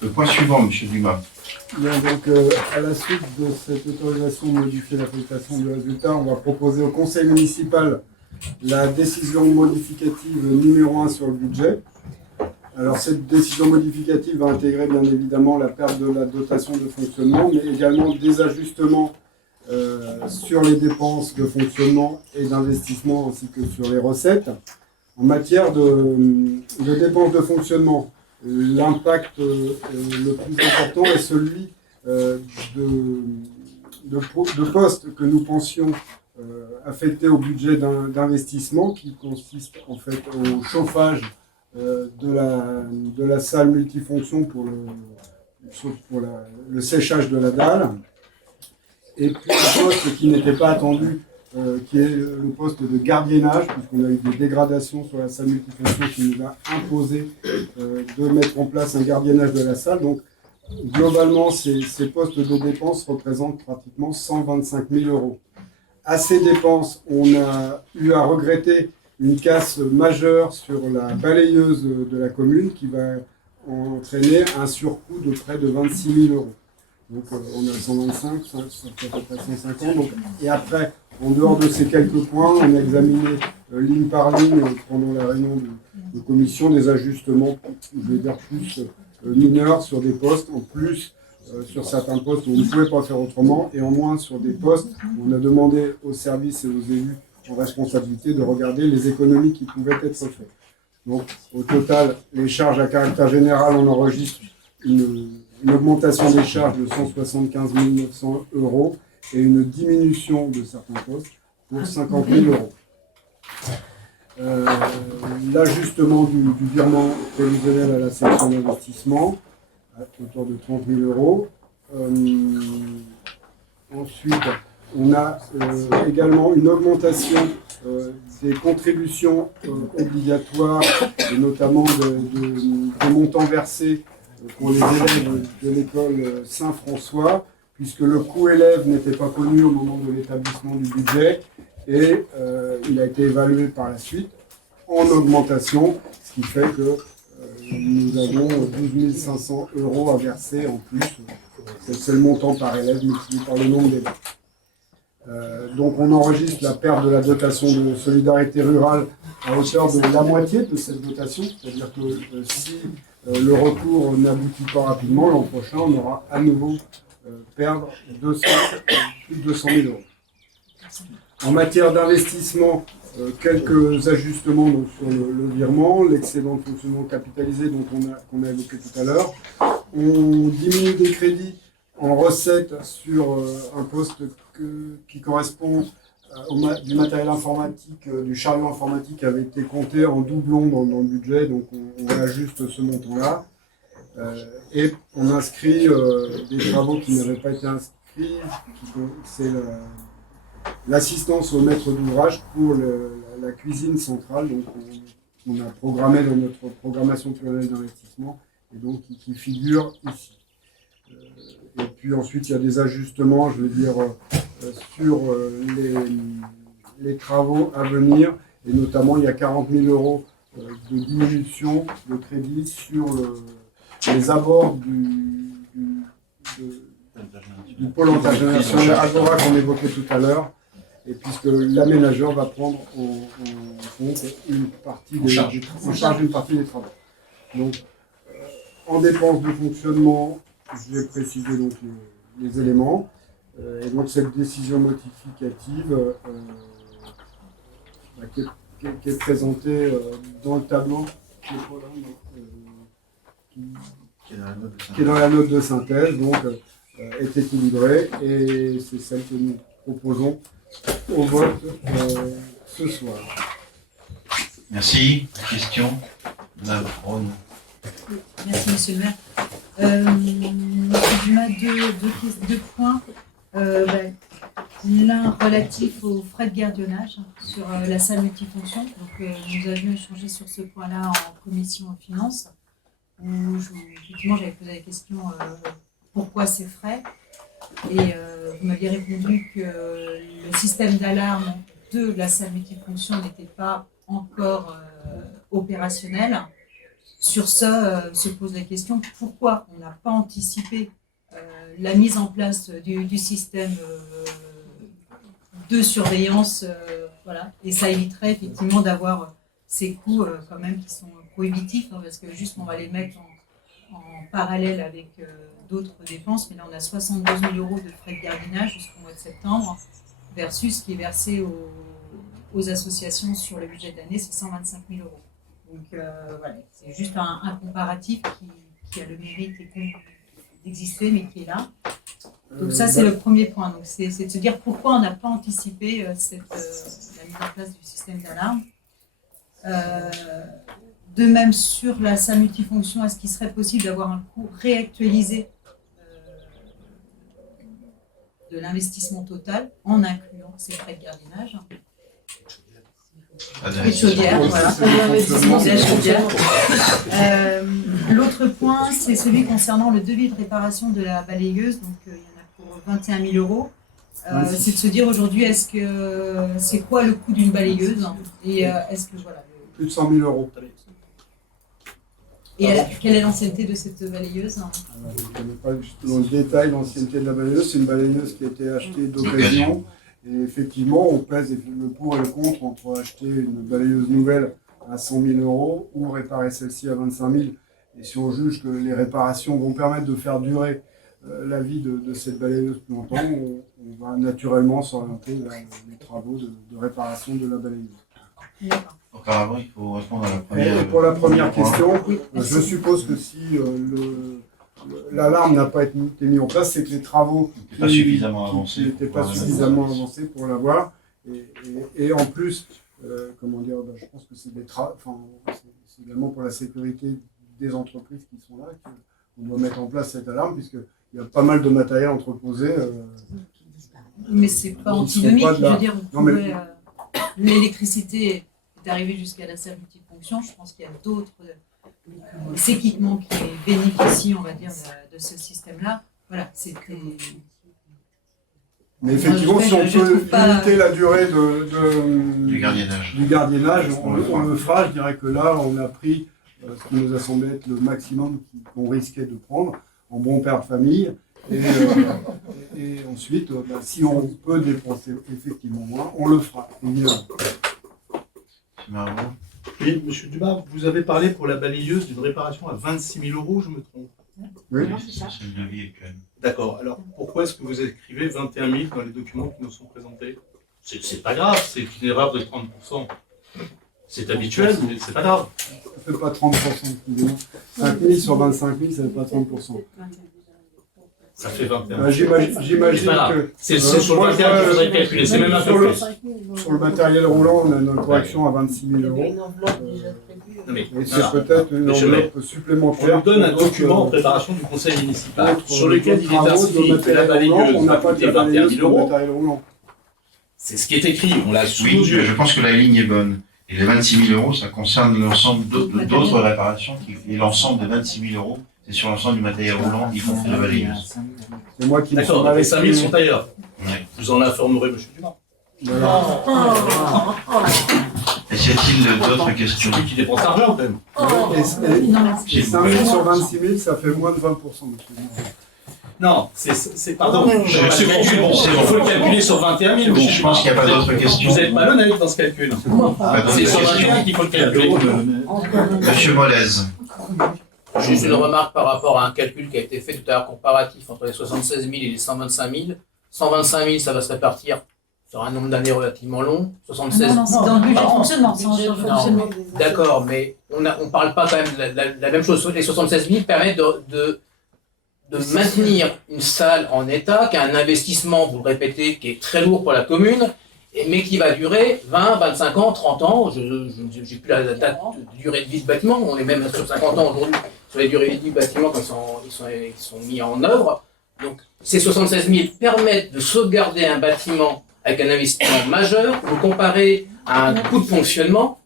Le point suivant, M. Dumas. Bien, donc, à la suite de cette autorisation de modifier l'affectation du résultat, on va proposer au conseil municipal la décision modificative numéro 1 sur le budget. Alors, cette décision modificative va intégrer bien évidemment la perte de la dotation de fonctionnement, mais également des ajustements sur les dépenses de fonctionnement et d'investissement ainsi que sur les recettes. En matière de dépenses de fonctionnement, l'impact le plus important est celui de postes que nous pensions affectés au budget d'investissement qui consiste en fait au chauffage de la salle multifonction pour le séchage de la dalle, et puis un poste qui n'était pas attendu, qui est le poste de gardiennage, puisqu'on a eu des dégradations sur la salle multifonction qui nous a imposé de mettre en place un gardiennage de la salle. Donc globalement, ces postes de dépenses représentent pratiquement 125 000 euros. À ces dépenses, on a eu à regretter une casse majeure sur la balayeuse de la commune qui va entraîner un surcoût de près de 26 000 euros. Donc on a 125, ça fait à peu près 150. Donc, et après, en dehors de ces quelques points, on a examiné ligne par ligne pendant la réunion de commission des ajustements, je vais dire plus mineurs sur des postes, en plus sur certains postes où on ne pouvait pas faire autrement, et en moins sur des postes où on a demandé aux services et aux élus en responsabilité de regarder les économies qui pouvaient être faites. Donc au total, les charges à caractère général, on enregistre une augmentation des charges de 175 900 euros et une diminution de certains postes pour 50 000 euros. L'ajustement du virement prévisionnel à la section d'investissement à hauteur de 30 000 euros. Ensuite, on a également une augmentation des contributions obligatoires, et notamment des montants versés pour les élèves de l'école Saint-François, puisque le coût élève n'était pas connu au moment de l'établissement du budget, et il a été évalué par la suite en augmentation, ce qui fait que nous avons 12 500 euros à verser en plus. C'est le montant par élève multiplié par le nombre d'élèves. Donc on enregistre la perte de la dotation de solidarité rurale à hauteur de la moitié de cette dotation, c'est-à-dire que si le recours n'aboutit pas rapidement, l'an prochain on aura à nouveau perdre plus de 200 000 euros. En matière d'investissement, quelques ajustements donc, sur le virement, l'excédent de fonctionnement capitalisé dont qu'on a évoqué tout à l'heure. On diminue des crédits en recettes sur un poste qui correspond du matériel informatique, du chariot informatique qui avait été compté en doublon dans le budget, donc on réajuste ce montant-là. Et on inscrit des travaux qui n'avaient pas été inscrits, c'est l'assistance au maître d'ouvrage pour la cuisine centrale, donc on a programmé dans notre programmation pluriannuelle d'investissement, et donc qui figure ici. Et puis ensuite, il y a des ajustements, je veux dire, sur les travaux à venir, et notamment il y a 40 000 euros de diminution de crédit sur les abords du pôle international Agora qu'on évoquait tout à l'heure, et puisque l'aménageur va prendre en compte en charge une partie des travaux. Donc, en dépenses de fonctionnement, je vais préciser donc les éléments. Et donc cette décision modificative qui est présentée dans le tableau, qui est dans la note de synthèse, donc est équilibrée, et c'est celle que nous proposons au vote ce soir. Merci. Question. Madame Rhône. Merci, monsieur le maire. Deux points. L'un relatif aux frais de gardiennage sur la salle multifonction. Donc, nous avions échangé sur ce point-là en commission finances, où effectivement j'avais posé la question pourquoi ces frais, et vous m'aviez répondu que le système d'alarme de la salle multifonction n'était pas encore opérationnel, sur ça se pose la question, pourquoi on n'a pas anticipé la mise en place du système de surveillance, voilà, et ça éviterait effectivement d'avoir ces coûts quand même qui sont prohibitifs, hein, parce que juste on va les mettre en parallèle avec d'autres dépenses, mais là on a 72 000 € de frais de gardiennage jusqu'au mois de septembre, versus ce qui est versé aux associations sur le budget de l'année, c'est 125 000 €. Donc voilà, c'est juste un comparatif qui a le mérite d'exister, mais qui est là. Donc ça, c'est le premier point. Donc c'est de se dire pourquoi on n'a pas anticipé la mise en place du système d'alarme. De même, sur la salle multifonction, est-ce qu'il serait possible d'avoir un coût réactualisé de l'investissement total en incluant ces frais de gardiennage? Et chaudière, voilà. L'autre point, c'est celui concernant le devis de réparation de la balayeuse. Donc, il y en a pour 21 000 €. C'est de se dire aujourd'hui, est-ce que c'est quoi le coût d'une balayeuse? Et est-ce que voilà. Plus de 100 000 €. Et quelle est l'ancienneté de cette balayeuse? Je ne connais pas dans le détail l'ancienneté de la balayeuse. C'est une balayeuse qui a été achetée d'occasion. Et effectivement, on pèse le pour et le contre entre acheter une balayeuse nouvelle à 100 000 € ou réparer celle-ci à 25 000. Et si on juge que les réparations vont permettre de faire durer la vie de cette balayeuse plus longtemps, on va naturellement s'orienter vers les travaux de réparation de la balayeuse. Auparavant, il faut répondre à la première. Et pour la première question, je suppose que si l'alarme n'a pas été mise en place, c'est que les travaux n'étaient pas suffisamment avancés. N'étaient pas suffisamment avancés pour l'avoir. Et en plus, comment dire, je pense que c'est c'est également pour la sécurité des entreprises qui sont là qu'on doit mettre en place cette alarme, puisqu'il y a pas mal de matériel entreposé. Mais c'est pas antinomique, je veux dire, l'électricité est arrivée jusqu'à la salle multifonction. Je pense qu'il y a d'autres équipements qui bénéficient, on va dire, de ce système-là. Voilà, c'était... Mais effectivement, si on peut limiter la durée du gardiennage, on le fera. Je dirais que là, on a pris ce qui nous a semblé être le maximum qu'on risquait de prendre en bon père de famille. Et ensuite, si on peut dépenser effectivement moins, on le fera, évidemment. Oui, M. Dumas, vous avez parlé pour la balayeuse d'une réparation à 26 000 €, je me trompe? Oui. C'est le devis actuel. D'accord. Alors, pourquoi est-ce que vous écrivez 21 000 dans les documents qui nous sont présentés? C'est pas grave, c'est une erreur de 30%. C'est habituel, mais c'est pas grave. Ça ne fait pas 30%, excusez-moi. 5 000 sur 25 000, ça ne fait pas 30%. Ça fait 21 000. J'imagine que... C'est sur le matériel qu'il faudrait calculer, c'est même un peu plus. Sur le matériel roulant, on a une correction à 26 000 €. Et c'est peut-être une enveloppe supplémentaire. On nous donne un document en préparation du conseil municipal sur lequel il est inscrit que la balayeuse va coûter 21 000 €. C'est ce qui est écrit, on l'a sous nos yeux. Je pense que la ligne est bonne. Et les 26 000 €, ça concerne l'ensemble d'autres réparations. Et l'ensemble des 26 000 €, c'est sur l'ensemble du matériel roulant, y compris la balayeuse. C'est moi qui D'accord, donc les 5 000 sont ailleurs. Ouais. Vous en informerez, M. Dumas. Y a-t-il d'autres questions? Celui qui dépense l'argent, quand même. Et 5 000 sur 26 000, ça fait moins de 20%. Non, pardon. Il faut le calculer sur 21 000. Bon, je pense qu'il n'y a pas d'autres questions. Vous n'êtes pas malhonnête dans ce calcul. C'est sur 21 qu'il faut le calculer. Monsieur Molez. Juste une remarque par rapport à un calcul qui a été fait tout à l'heure comparatif entre les 76 000 et les 125 000. 125 000, ça va se répartir sur un nombre d'années relativement long. 76 Non, c'est dans le budget de fonctionnement. C'est dans le budget de fonctionnement. D'accord, mais on ne parle pas quand même de la même chose. Les 76 000 permettent de maintenir une salle en état, qui a un investissement, vous le répétez, qui est très lourd pour la commune, mais qui va durer 20, 25 ans, 30 ans. Je n'ai plus la date de durée de vie de bâtiment. On est même sur 50 ans aujourd'hui sur les durées de vie de bâtiment quand ils sont mis en œuvre. Donc, ces 76 000 permettent de sauvegarder un bâtiment avec un investissement majeur. Vous comparez à un coût de fonctionnement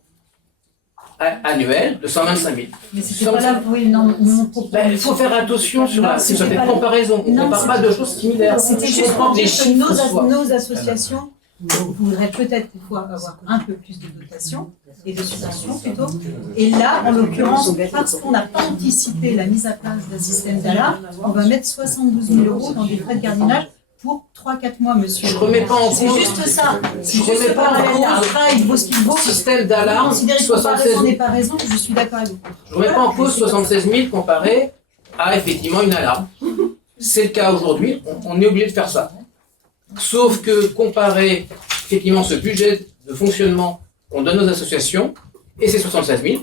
annuel de 125 000. Mais c'était pas là, oui, non, il faut faire attention sur cette comparaison. On ne compare pas de choses similaires. C'était juste pour dire que nos associations voudrait peut-être des fois avoir un peu plus de dotation et de subventions plutôt. Et là, en l'occurrence, parce qu'on n'a pas anticipé la mise à place d'un système d'alarme, on va mettre 72 000 € dans des frais de gardiennage pour 3-4 mois, monsieur. Je remets pas en C'est cause. juste ça. C'est Je juste remets le pas en parallèle. cause. Après, il vaut ce qu'il vaut. Système d'alarme, Considérer que 76 comparaison 000. n'est pas raison, je suis d'accord avec vous. Je remets pas en cause 76 000 comparé à effectivement une alarme. C'est le cas aujourd'hui, on est obligé de faire ça. Sauf que comparer effectivement ce budget de fonctionnement qu'on donne aux associations et ces 76 000,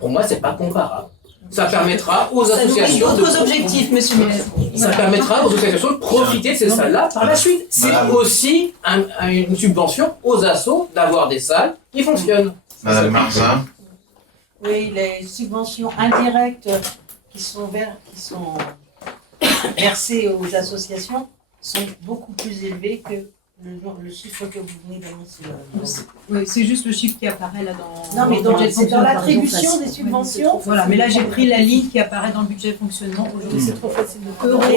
pour moi, c'est pas comparable. Ça permettra aux Ça nous met associations d'autres objectifs, monsieur Mélèze. ça permettra aux associations de profiter de ces salles-là par la suite. C'est aussi une subvention aux assos d'avoir des salles qui fonctionnent. Madame Marzin, Oui, les subventions indirectes qui sont versées aux associations sont beaucoup plus élevées que le chiffre que vous venez d'annoncer. Oui, c'est juste le chiffre qui apparaît là dans Non, mais le budget de c'est dans fonctionnement. l'attribution des subventions. Voilà, mais là j'ai pris la ligne qui apparaît dans le budget de fonctionnement aujourd'hui. C'est trop facile.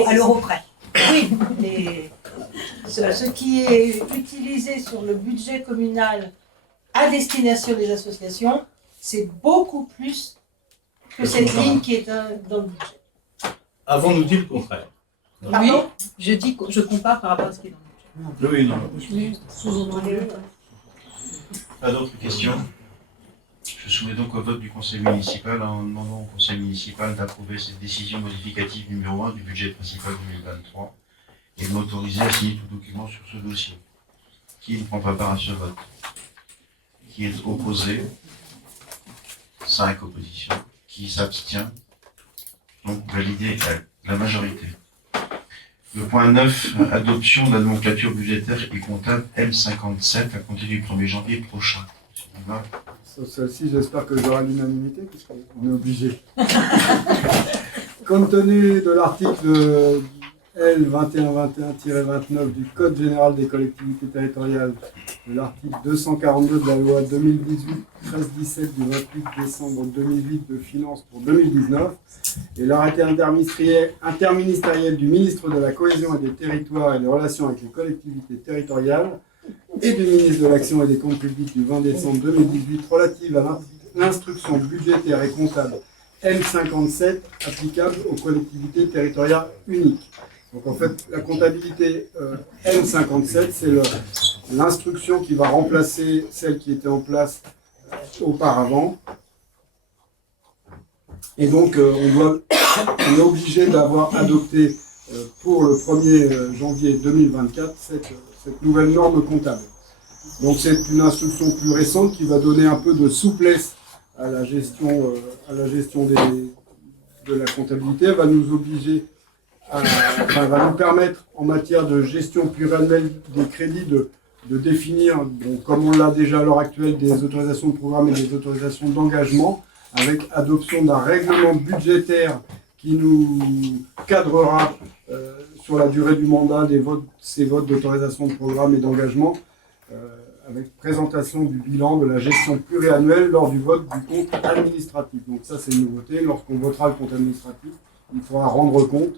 À l'euro près. Oui, mais ce qui est utilisé sur le budget communal à destination des associations, c'est beaucoup plus que cette ligne qui est dans le budget. Avant, nous dit le contraire. Oui, je dis que je compare par rapport à ce qui est dans le budget. oui, non. Oui. Pas d'autres questions? Je soumets donc au vote du conseil municipal en demandant au conseil municipal d'approuver cette décision modificative numéro 1 du budget principal 2023 et de m'autoriser à signer tout document sur ce dossier. Qui ne prend pas part à ce vote? Qui est opposé? 5 oppositions. Qui s'abstient? Donc validé la majorité. Le point 9, adoption de la nomenclature budgétaire et comptable M57 à compter du 1er janvier prochain. Sur celle-ci, j'espère que j'aurai l'unanimité, puisqu'on est obligé. Compte tenu de l'article L 2121-29 du Code général des collectivités territoriales, de l'article 242 de la loi 2018-13-17 du 28 décembre 2008 de finances pour 2019, et l'arrêté interministériel du ministre de la Cohésion et des Territoires et des Relations avec les collectivités territoriales, et du ministre de l'Action et des Comptes publics du 20 décembre 2018 relative à l'instruction budgétaire et comptable M57 applicable aux collectivités territoriales uniques. Donc en fait, la comptabilité M57, c'est l'instruction qui va remplacer celle qui était en place auparavant. Et donc on est obligé d'avoir adopté pour le 1er janvier 2024 cette nouvelle norme comptable. Donc c'est une instruction plus récente qui va donner un peu de souplesse à la gestion de la comptabilité. Elle va nous obliger va nous permettre en matière de gestion pluriannuelle des crédits de définir, comme on l'a déjà à l'heure actuelle, des autorisations de programme et des autorisations d'engagement, avec adoption d'un règlement budgétaire qui nous cadrera sur la durée du mandat ces votes d'autorisation de programme et d'engagement, avec présentation du bilan de la gestion pluriannuelle lors du vote du compte administratif. Donc ça, c'est une nouveauté. Lorsqu'on votera le compte administratif, il faudra rendre compte,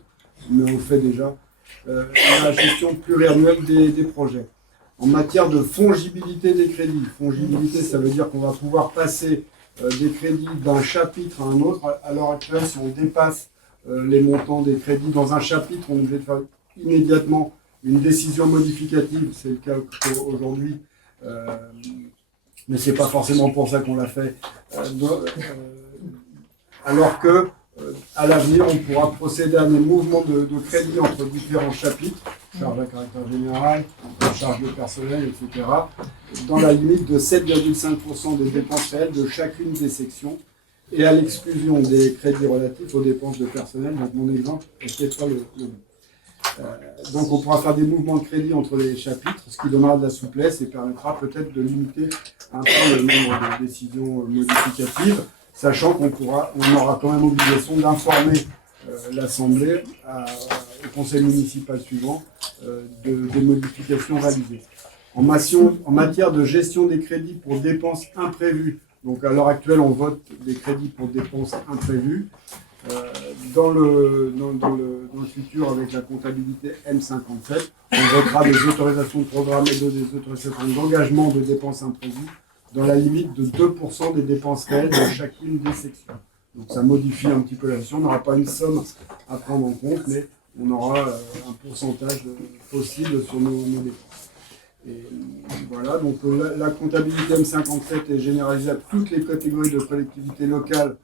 mais on le fait déjà, la gestion pluriannuelle des projets. En matière de fongibilité des crédits, fongibilité, ça veut dire qu'on va pouvoir passer des crédits d'un chapitre à un autre. À l'heure actuelle, si on dépasse les montants des crédits dans un chapitre, on est obligé de faire immédiatement une décision modificative. C'est le cas aujourd'hui, mais c'est pas forcément pour ça qu'on l'a fait. Alors que à l'avenir, on pourra procéder à des mouvements de crédit entre différents chapitres, charges à caractère général, charges de personnel, etc., dans la limite de 7,5% des dépenses réelles de chacune des sections, et à l'exclusion des crédits relatifs aux dépenses de personnel. Donc mon exemple est peut-être pas le bon. Donc on pourra faire des mouvements de crédit entre les chapitres, ce qui donnera de la souplesse et permettra peut-être de limiter un peu le nombre de décisions modificatives, sachant qu'on aura quand même obligation d'informer l'Assemblée au conseil municipal suivant des modifications réalisées. En matière de gestion des crédits pour dépenses imprévues, donc à l'heure actuelle on vote des crédits pour dépenses imprévues, Dans le futur, avec la comptabilité M57, on votera des autorisations de programme et des autorisations d'engagement de dépenses imprévues dans la limite de 2% des dépenses réelles de chacune des sections. Donc ça modifie un petit peu la gestion. On n'aura pas une somme à prendre en compte, mais on aura un pourcentage possible sur nos dépenses. Et voilà, donc la comptabilité M57 est généralisée à toutes les catégories de collectivités locales.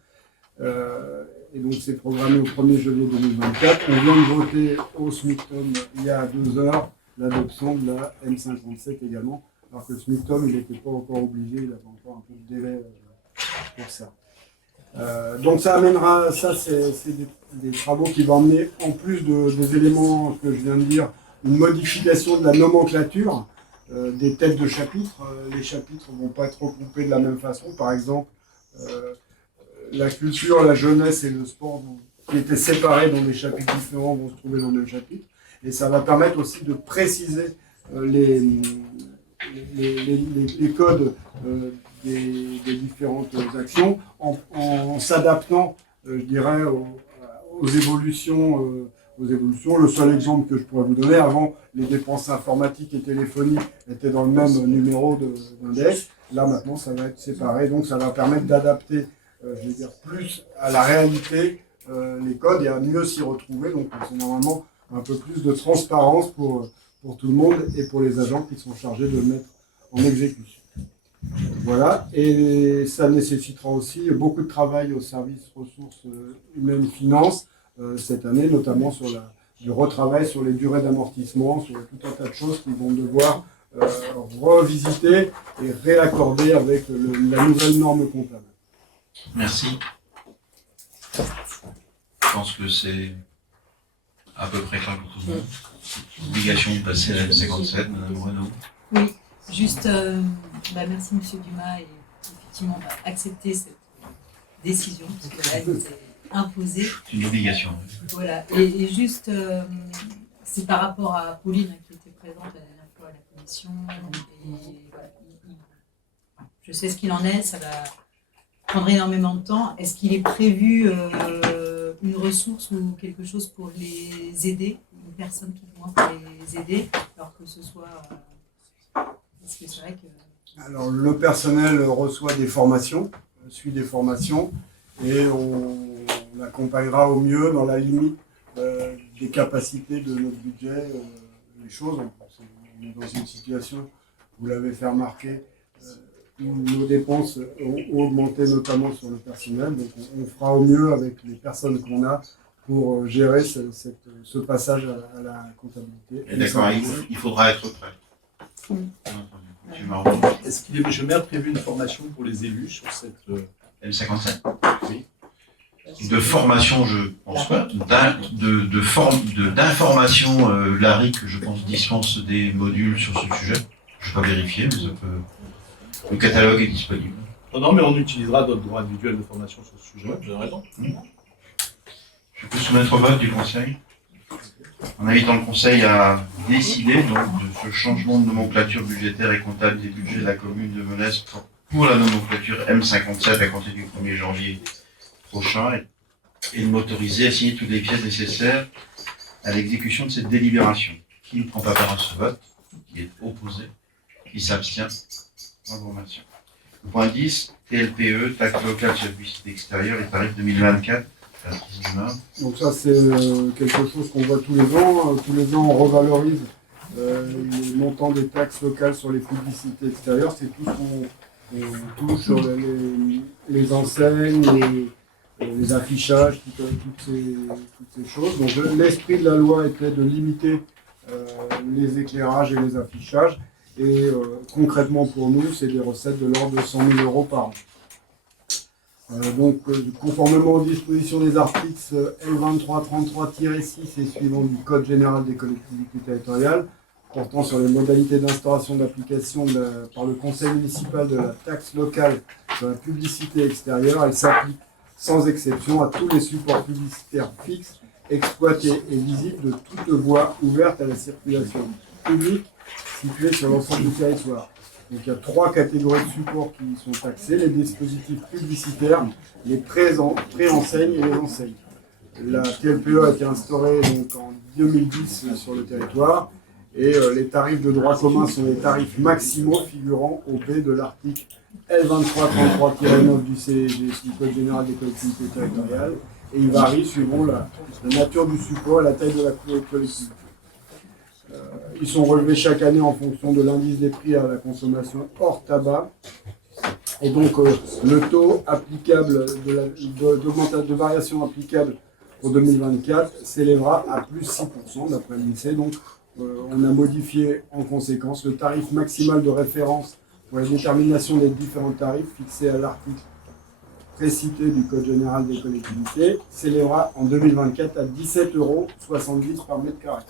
Et donc c'est programmé au 1er janvier 2024. On vient de voter au SMICTOM il y a 2 heures l'adoption de la M57 également, alors que le SMICTOM il n'était pas encore obligé, il avait encore un peu de délai pour ça. Donc ça amènera, ça c'est des travaux qui vont emmener, en plus des éléments que je viens de dire, une modification de la nomenclature des têtes de chapitres. Les chapitres ne vont pas être regroupés de la même façon. Par exemple, la culture, la jeunesse et le sport qui étaient séparés dans des chapitres différents vont se trouver dans le même chapitre. Et ça va permettre aussi de préciser les codes des différentes actions en s'adaptant, je dirais, aux évolutions. Le seul exemple que je pourrais vous donner, avant, les dépenses informatiques et téléphoniques étaient dans le même numéro d'index. Là, maintenant, ça va être séparé. Donc, ça va permettre d'adapter, je vais dire, plus à la réalité les codes et à mieux s'y retrouver. Donc, c'est normalement un peu plus de transparence pour tout le monde et pour les agents qui sont chargés de le mettre en exécution. Voilà, et ça nécessitera aussi beaucoup de travail au service ressources humaines et finances cette année, notamment sur du retravail sur les durées d'amortissement, sur tout un tas de choses qu'ils vont devoir revisiter et réaccorder avec la nouvelle norme comptable. Merci. Je pense que c'est à peu près clair pour tout le monde. Obligation de passer à la M57, Madame Renaud. Oui, juste, merci Monsieur Dumas et effectivement accepter cette décision, parce que là, il nous est imposée. C'est une obligation. Voilà, et juste, c'est par rapport à Pauline qui était présente la dernière fois à la commission. Et voilà, je sais ce qu'il en est, ça va prendre énormément de temps. Est-ce qu'il est prévu une ressource ou quelque chose pour les aider, une personne tout au moins pour les aider, alors que ce soit... parce que c'est vrai que... Alors, le personnel reçoit des formations, suit des formations, et on accompagnera au mieux dans la limite des capacités de notre budget, les choses. On est dans une situation, vous l'avez fait remarquer, où nos dépenses ont augmenté, notamment sur le personnel. Donc on fera au mieux avec les personnes qu'on a pour gérer ce passage à la comptabilité. Et d'accord, il faudra être prêt. Est-ce qu'il est, monsieur le maire, prévu une formation pour les élus sur cette... M57. Oui. De formation, je pense pas. D'information, l'ARIC, je pense, dispense des modules sur ce sujet. Je ne vais pas vérifier, mais ça peut... Le catalogue est disponible. Non, mais on utilisera d'autres droits individuels de formation sur ce sujet. Vous avez raison. Je peux soumettre au vote du Conseil, en invitant le Conseil à décider donc, de ce changement de nomenclature budgétaire et comptable des budgets de la commune de Venesse pour la nomenclature M57 à compter du 1er janvier prochain et de m'autoriser à signer toutes les pièces nécessaires à l'exécution de cette délibération. Qui ne prend pas part à ce vote, qui est opposé, qui s'abstient. Je vous remercie. Le point 10, TLPE, taxe locale sur la publicité extérieure, les tarifs 2024. Donc ça c'est quelque chose qu'on voit tous les ans. Tous les ans on revalorise les montants des taxes locales sur les publicités extérieures. C'est tout ce qu'on touche sur les enseignes, les affichages, toutes ces choses. Donc l'esprit de la loi était de limiter les éclairages et les affichages. Et concrètement pour nous, c'est des recettes de l'ordre de 100 000 € par an. Conformément aux dispositions des articles L2333-6 et suivant du Code général des collectivités territoriales, portant sur les modalités d'instauration d'application par le conseil municipal de la taxe locale sur la publicité extérieure, elle s'applique sans exception à tous les supports publicitaires fixes, exploités et visibles de toute voie ouverte à la circulation publique située sur l'ensemble du territoire. Donc il y a 3 catégories de supports qui sont taxés, les dispositifs publicitaires, les préenseignes et les enseignes. La TLPE a été instaurée donc, en 2010 sur le territoire et les tarifs de droit commun sont les tarifs maximaux figurant au B de l'article L2333-9 du CEG, du Code général des collectivités territoriales, et ils varient suivant la nature du support et la taille de la collectivité. Ils sont relevés chaque année en fonction de l'indice des prix à la consommation hors tabac. Et donc, le taux applicable de variation applicable pour 2024 s'élèvera à plus 6% d'après l'INSEE. Donc, on a modifié en conséquence le tarif maximal de référence pour la détermination des différents tarifs fixés à l'article précité du Code général des collectivités s'élèvera en 2024 à 17,70 € par mètre carré.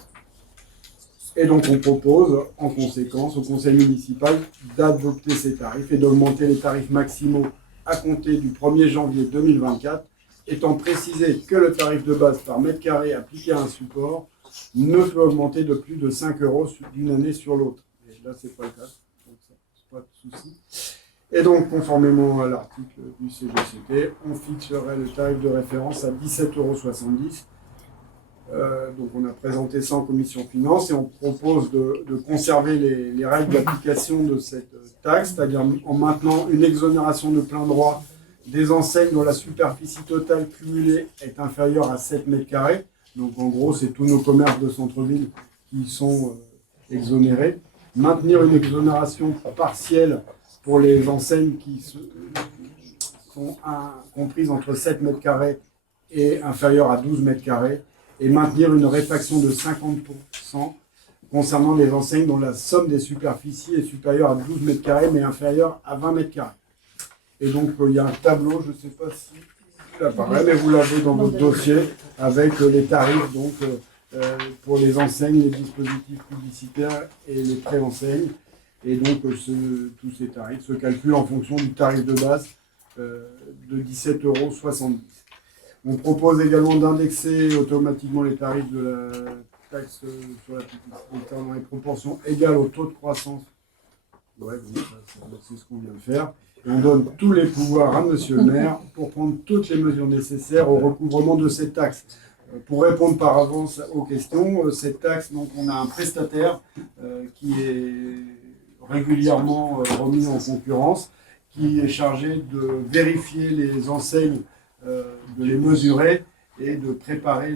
Et donc on propose en conséquence au conseil municipal d'adopter ces tarifs et d'augmenter les tarifs maximaux à compter du 1er janvier 2024, étant précisé que le tarif de base par mètre carré appliqué à un support ne peut augmenter de plus de 5 € d'une année sur l'autre. Et là, c'est pas le cas, donc ça, pas de souci. Et donc, conformément à l'article du CGCT, on fixerait le tarif de référence à 17,70 €. Donc, on a présenté ça en commission finance et on propose de conserver les règles d'application de cette taxe, c'est-à-dire en maintenant une exonération de plein droit des enseignes dont la superficie totale cumulée est inférieure à 7 mètres carrés. Donc, en gros, c'est tous nos commerces de centre-ville qui sont exonérés. Maintenir une exonération partielle pour les enseignes qui sont comprises entre 7 mètres carrés et inférieures à 12 mètres carrés. Et maintenir une réfaction de 50% concernant les enseignes dont la somme des superficies est supérieure à 12 mètres carrés mais inférieure à 20 mètres carrés. Et donc, il y a un tableau, je ne sais pas si il apparaît, mais vous l'avez dans votre dossier, avec les tarifs donc, pour les enseignes, les dispositifs publicitaires et les préenseignes. Et donc, tous ces tarifs se calculent en fonction du tarif de base de 17,70 €. On propose également d'indexer automatiquement les tarifs de la taxe sur la publicité dans les proportions égales au taux de croissance. Ouais, c'est ce qu'on vient de faire. Et on donne tous les pouvoirs à Monsieur le maire pour prendre toutes les mesures nécessaires au recouvrement de cette taxe. Pour répondre par avance aux questions, cette taxe, donc on a un prestataire qui est régulièrement remis en concurrence, qui est chargé de vérifier les enseignes, de les mesurer et de préparer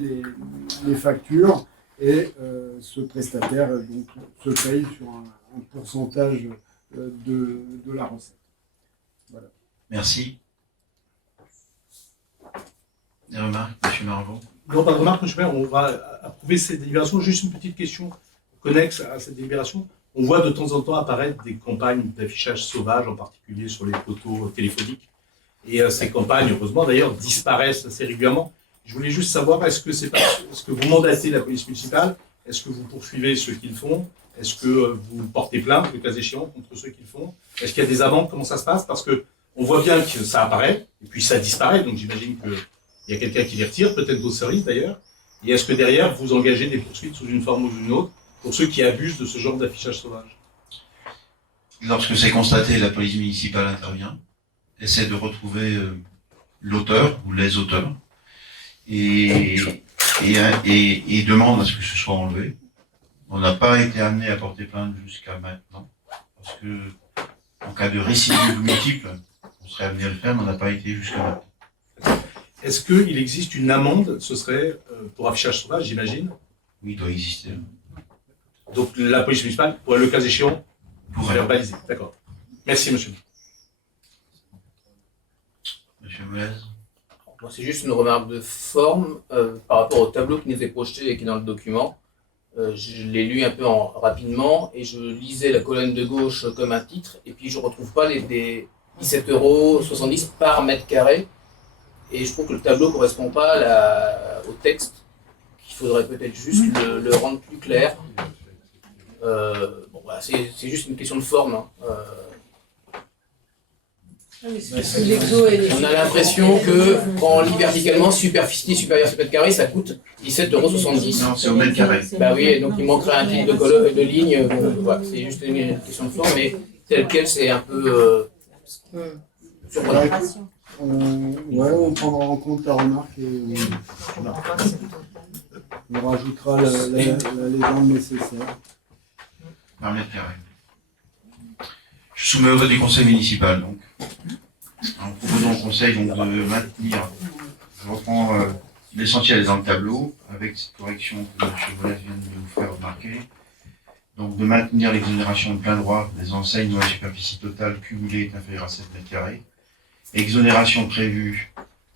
les factures. Et ce prestataire donc, se paye sur un pourcentage de la recette. Voilà. Merci. Des remarques, M. Marvaux? Non, pas de remarque, M. le maire, on va approuver cette délibération. Juste une petite question connexe à cette délibération. On voit de temps en temps apparaître des campagnes d'affichage sauvage, en particulier sur les poteaux téléphoniques. Et ces campagnes, heureusement d'ailleurs, disparaissent assez régulièrement. Je voulais juste savoir, est-ce que vous mandatez la police municipale? Est-ce que vous poursuivez ceux qui le font? Est-ce que vous portez plainte, le cas échéant, contre ceux qui le font? Est-ce qu'il y a des amendes? Comment ça se passe? Parce qu'on voit bien que ça apparaît, et puis ça disparaît, donc j'imagine qu'il y a quelqu'un qui les retire, peut-être vos services d'ailleurs. Et est-ce que derrière, vous engagez des poursuites sous une forme ou une autre pour ceux qui abusent de ce genre d'affichage sauvage? Lorsque c'est constaté, la police municipale intervient, essaie de retrouver l'auteur ou les auteurs et demande à ce que ce soit enlevé. On n'a pas été amené à porter plainte jusqu'à maintenant, parce que en cas de récidive multiple, on serait amené à le faire, mais on n'a pas été jusqu'à maintenant. Est-ce qu'il existe une amende? Ce serait pour affichage sauvage, j'imagine. Oui, il doit exister. Donc la police municipale pourrait, le cas échéant, Pour verbaliser. D'accord. Merci, monsieur. Monsieur Moulez. Moi, c'est juste une remarque de forme par rapport au tableau qui nous est projeté et qui est dans le document. Je l'ai lu un peu rapidement et je lisais la colonne de gauche comme un titre et puis je ne retrouve pas les 17,70 € par mètre carré. Et je trouve que le tableau ne correspond pas au texte, qu'il faudrait peut-être juste le rendre plus clair. Bon, bah, c'est juste une question de forme. Hein. On a l'impression que quand on lit verticalement, superficie supérieure à 7 mètres carrés, ça coûte 17,70 €. Non, c'est au mètre carré. Bah oui, donc il manquerait un titre de ligne. Voilà, c'est juste une question de forme, mais tel quel, c'est un peu surprenant. on prendra en compte ta remarque et on rajoutera la légende nécessaire. Par mètre carré. Je soumets au vote du conseil municipal, donc. En proposant au conseil donc, de maintenir, je reprends l'essentiel dans le tableau, avec cette correction que M. Volet vient de vous faire remarquer. Donc de maintenir l'exonération de plein droit des enseignes dont la superficie totale cumulée est inférieure à 7 mètres carrés. Exonération prévue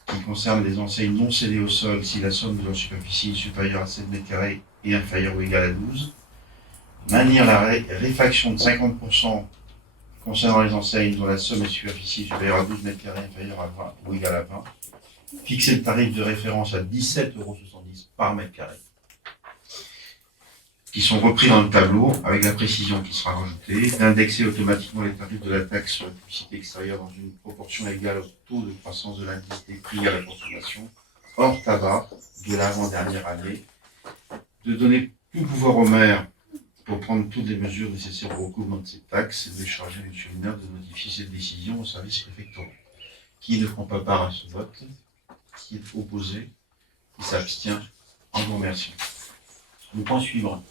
qui concerne les enseignes non scellées au sol si la somme de leur superficie est supérieure à 7 mètres carrés et inférieure ou égale à 12. Maintenir la réfaction de 50% concernant les enseignes dont la somme et superficie est supérieure à 12 mètres carrés, inférieure à 20 ou égale à 20. Fixer le tarif de référence à 17,70 € par mètre carré, qui sont repris dans le tableau avec la précision qui sera rajoutée, d'indexer automatiquement les tarifs de la taxe sur la publicité extérieure dans une proportion égale au taux de croissance de l'indice des prix à la consommation, hors tabac, de l'avant-dernière année, de donner tout pouvoir au maire pour prendre toutes les mesures nécessaires au recouvrement de cette taxe et de charger M. le maire de notifier cette décision au service préfectoral. Qui ne prend pas part à ce vote, qui est opposé, qui s'abstient, en vous remerciant. Le point suivant.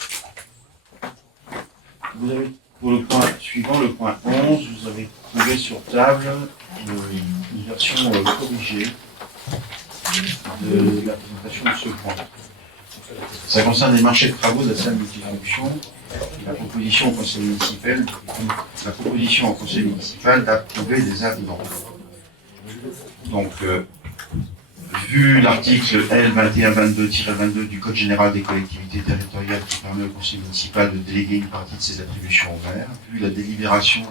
Vous avez, pour le point suivant, le point 11, vous avez trouvé sur table une version corrigée de la présentation de ce point. Ça concerne les marchés de travaux de la salle multifonction. La proposition au conseil municipal d'approuver des avenants. Donc, vu l'article L2122-22 du Code général des collectivités territoriales qui permet au conseil municipal de déléguer une partie de ses attributions au maire, vu la délibération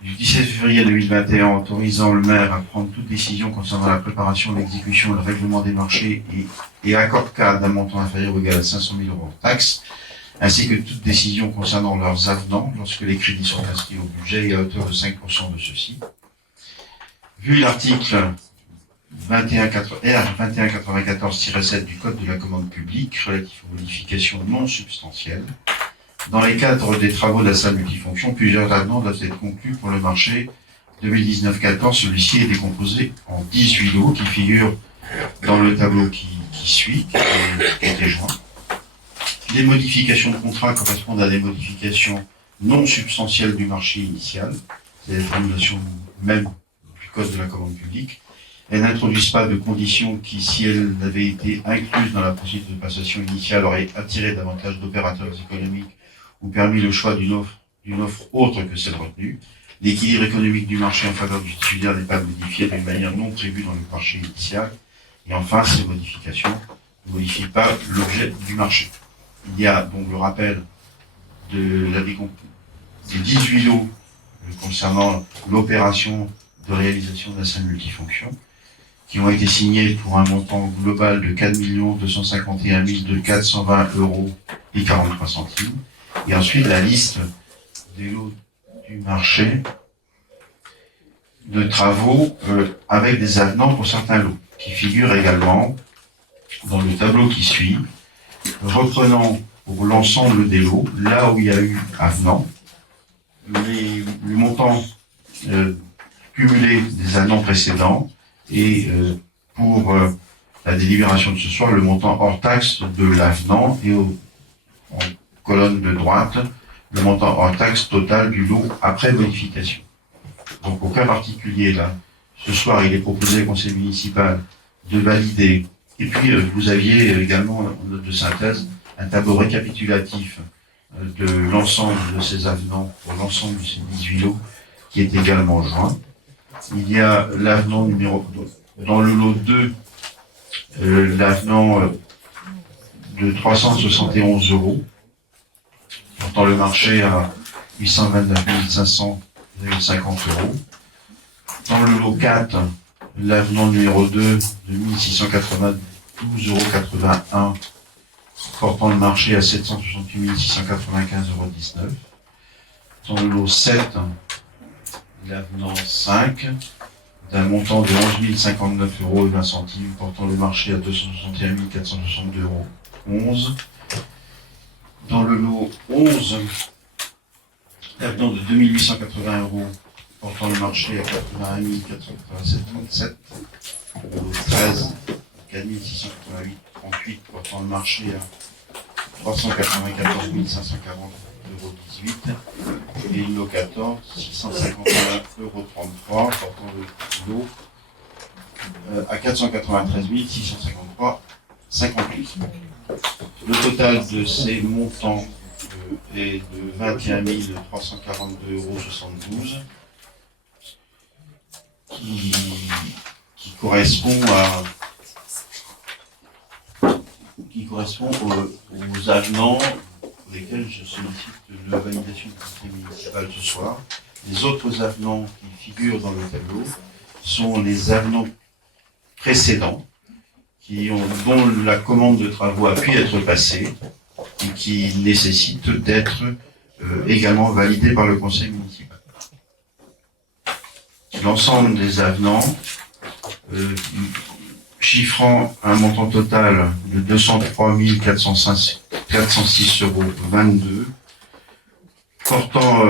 du 17 février 2021 autorisant le maire à prendre toute décision concernant la préparation, l'exécution et le règlement des marchés et accord cadre d'un montant inférieur ou égal à 500 000 € hors taxes, ainsi que toute décision concernant leurs avenants lorsque les crédits sont inscrits au budget et à hauteur de 5% de ceux-ci. Vu l'article R2194-7 du Code de la commande publique relatif aux modifications non substantielles, dans les cadres des travaux de la salle multifonction, plusieurs avenants doivent être conclus pour le marché 2019-14. Celui-ci est décomposé en 18 lots qui figurent dans le tableau qui suit, qui a été joint. Les modifications de contrat correspondent à des modifications non substantielles du marché initial, c'est la formulation même du Code de la commande publique. Elles n'introduisent pas de conditions qui, si elles avaient été incluses dans la procédure de passation initiale, auraient attiré davantage d'opérateurs économiques ou permis le choix d'une offre autre que celle retenue. L'équilibre économique du marché en faveur du titulaire n'est pas modifié d'une manière non prévue dans le marché initial. Et enfin, ces modifications ne modifient pas l'objet du marché. Il y a donc le rappel de des 18 lots concernant l'opération de réalisation de la salle multifonction, qui ont été signés pour un montant global de 4 251 420 € et 43 centimes. Et ensuite, la liste des lots du marché de travaux avec des avenants pour certains lots, qui figurent également dans le tableau qui suit, reprenant pour l'ensemble des lots, là où il y a eu avenant, le montant cumulé des avenants précédents et pour la délibération de ce soir, le montant hors taxe de l'avenant et en colonne de droite, le montant hors taxe total du lot après modification. Donc au cas particulier, là, ce soir, il est proposé au conseil municipal de valider. Et puis, vous aviez également, en note de synthèse, un tableau récapitulatif de l'ensemble de ces avenants pour l'ensemble de ces 18 lots qui est également joint. Il y a l'avenant numéro 2. Dans le lot 2, l'avenant de 371 €, portant le marché à 829 500,50 €. Dans le lot 4, l'avenant numéro 2 de 1692,81 €, portant le marché à 768 695,19 €. Dans le lot 7, l'avenant 5, d'un montant de 11 059,20 €, portant le marché à 261 462,11 €. Dans le lot 11, l'avenant de 2 880 €, portant le marché à 81 487,37, numéro 13, 4 688,38, portant le marché à 394 540,18 € et une lot 14, 651,33 €, portant le lot à 493 653,58 €. Le total de ces montants est de 21 342,72 € qui correspond aux avenants pour lesquels je sollicite la validation du conseil municipal ce soir. Les autres avenants qui figurent dans le tableau sont les avenants précédents dont la commande de travaux a pu être passée et qui nécessitent d'être également validés par le conseil municipal. L'ensemble des avenants chiffrant un montant total de 203 406,22 €, portant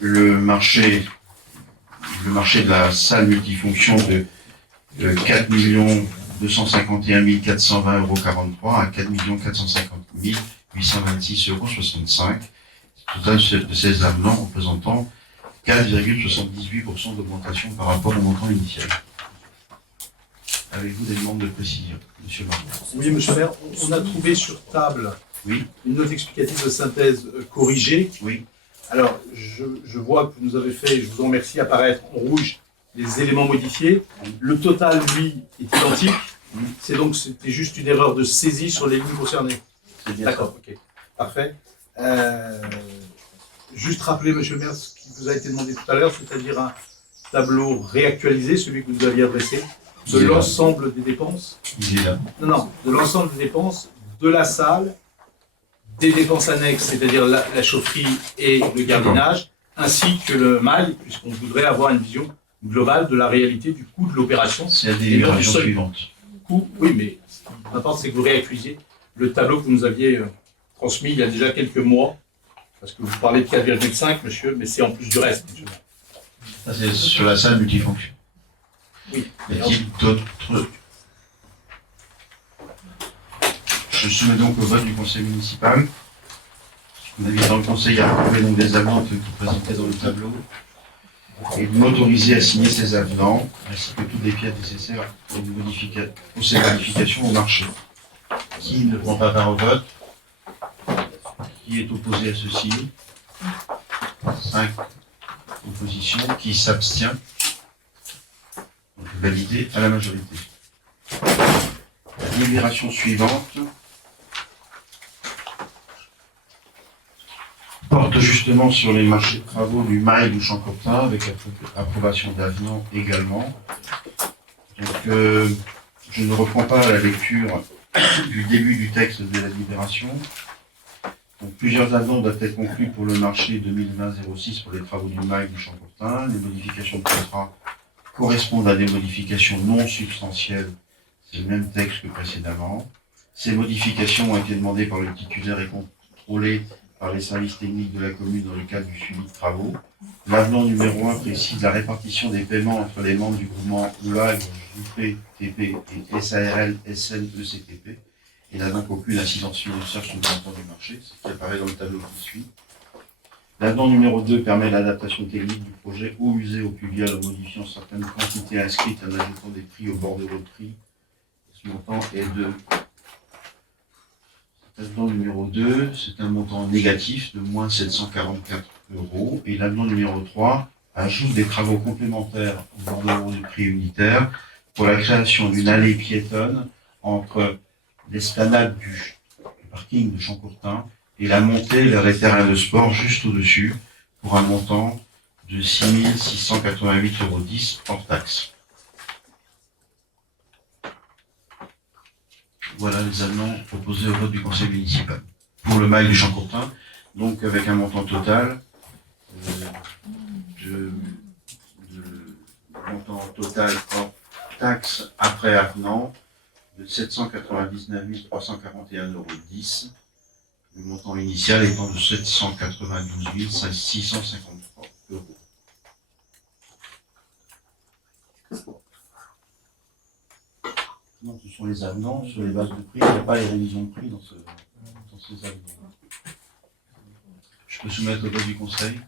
le marché de la salle multifonction de 4 251 420,43 € à 4 450 826,65 €. Le total de ces avenants représentant 4,78% d'augmentation par rapport au montant initial. Avez-vous des demandes de précision, monsieur Martin? Oui, monsieur le maire, on a trouvé sur table Oui. une note explicative de synthèse corrigée. Oui. Alors, je vois que vous nous avez fait, je vous en remercie, apparaître en rouge les éléments modifiés. Le total, lui, est identique. C'était juste une erreur de saisie sur les lignes concernées. C'est bien. D'accord, ok. Parfait. Juste rappeler, monsieur le maire, ce qui vous a été demandé tout à l'heure, c'est-à-dire un tableau réactualisé, celui que vous nous aviez adressé, de l'ensemble des dépenses. Il est là. Non, de l'ensemble des dépenses de la salle, des dépenses annexes, c'est-à-dire la chaufferie et le gardiennage, ainsi que le mail, puisqu'on voudrait avoir une vision globale de la réalité du coût de l'opération. C'est la Et non du délibération seul suivante. coût. Oui, mais ce qui m'importe, c'est que vous réactualisiez le tableau que vous nous aviez transmis il y a déjà quelques mois, parce que vous parlez de 4,5, monsieur, mais c'est en plus du reste, monsieur. Ça, c'est sur la salle multifonction. Oui. Y a-t-il d'autres? Je soumets donc au vote du conseil municipal. On invite dans le conseil à approuver donc des avenants qui sont présentés dans le tableau et de m'autoriser à signer ces avenants, ainsi que toutes les pièces nécessaires pour ces modifications au marché. Qui ne prend pas part au vote? Qui est opposé à ceci? 5 oppositions. Qui s'abstient? Donc validé à la majorité. La délibération suivante porte justement sur les marchés de travaux du Mail du Champ-Courtin, avec approbation d'avenant également. Donc, je ne reprends pas la lecture du début du texte de la délibération. Donc, plusieurs avenants doivent être conclus pour le marché 2020-06 pour les travaux du Mail du Champ-Courtin. Les modifications de contrat correspondent à des modifications non substantielles. C'est le même texte que précédemment. Ces modifications ont été demandées par le titulaire et contrôlées par les services techniques de la commune dans le cadre du suivi de travaux. L'avenant numéro 1 précise la répartition des paiements entre les membres du groupement OLAG, JP, TP et SARL, SN, ECTP. Il n'a donc aucune incidence financière sur le montant du marché, ce qui apparaît dans le tableau qui suit. L'avenant numéro 2 permet l'adaptation technique du projet eau usée au pluvial en modifiant certaines quantités inscrites en ajoutant des prix au bordereau de prix. Ce montant est de... L'avenant numéro 2, c'est un montant négatif de moins 744 €. Et l'avenant numéro 3 ajoute des travaux complémentaires au bordereau de prix unitaire pour la création d'une allée piétonne entre l'esplanade du parking de Champ-Courtin et la montée vers les terrains de sport juste au-dessus pour un montant de 6 688,10 € hors taxe. Voilà les avenants proposés au vote du conseil municipal. Pour le Mail du Champ-Courtin, donc avec un montant total montant total hors taxe après avenant de 799 341,10 €. Le montant initial étant de 792 653 €. Non, ce sont les avenants sur les bases de prix, il n'y a pas les révisions de prix dans ces avenants. Je peux soumettre au vote du conseil.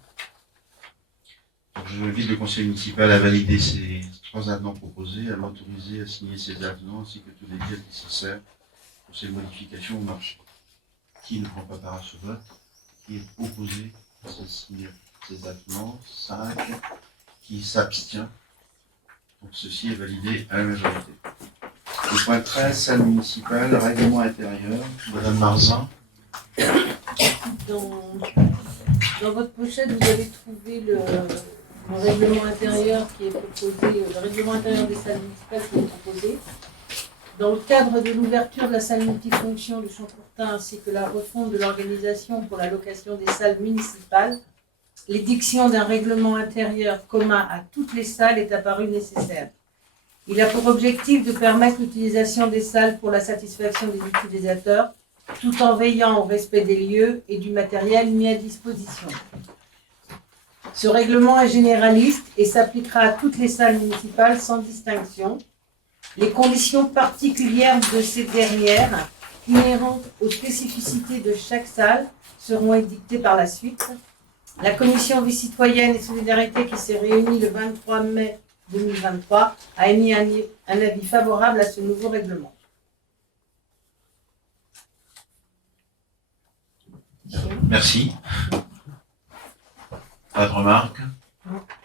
Donc, je invite le conseil municipal à valider ces 3 avenants proposés, à m'autoriser à signer ces avenants ainsi que tous les biens nécessaires pour ces modifications au marché. Qui ne prend pas part à ce vote? Qui est opposé à signer ces avenants? 5. Qui s'abstient? Donc ceci est validé à la majorité. Le point 13, salle municipale, règlement intérieur. Madame Marzin. Dans votre pochette, vous avez trouvé le règlement intérieur qui est proposé, le règlement intérieur des salles municipales qui est proposé. Dans le cadre de l'ouverture de la salle multifonction du Champ-Courtin ainsi que la refonte de l'organisation pour la location des salles municipales, l'édiction d'un règlement intérieur commun à toutes les salles est apparue nécessaire. Il a pour objectif de permettre l'utilisation des salles pour la satisfaction des utilisateurs, tout en veillant au respect des lieux et du matériel mis à disposition. Ce règlement est généraliste et s'appliquera à toutes les salles municipales sans distinction. Les conditions particulières de ces dernières, inhérentes aux spécificités de chaque salle, seront édictées par la suite. La commission vie citoyenne et solidarité qui s'est réunie le 23 mai 2023 a émis un avis favorable à ce nouveau règlement. Merci. Pas de remarques?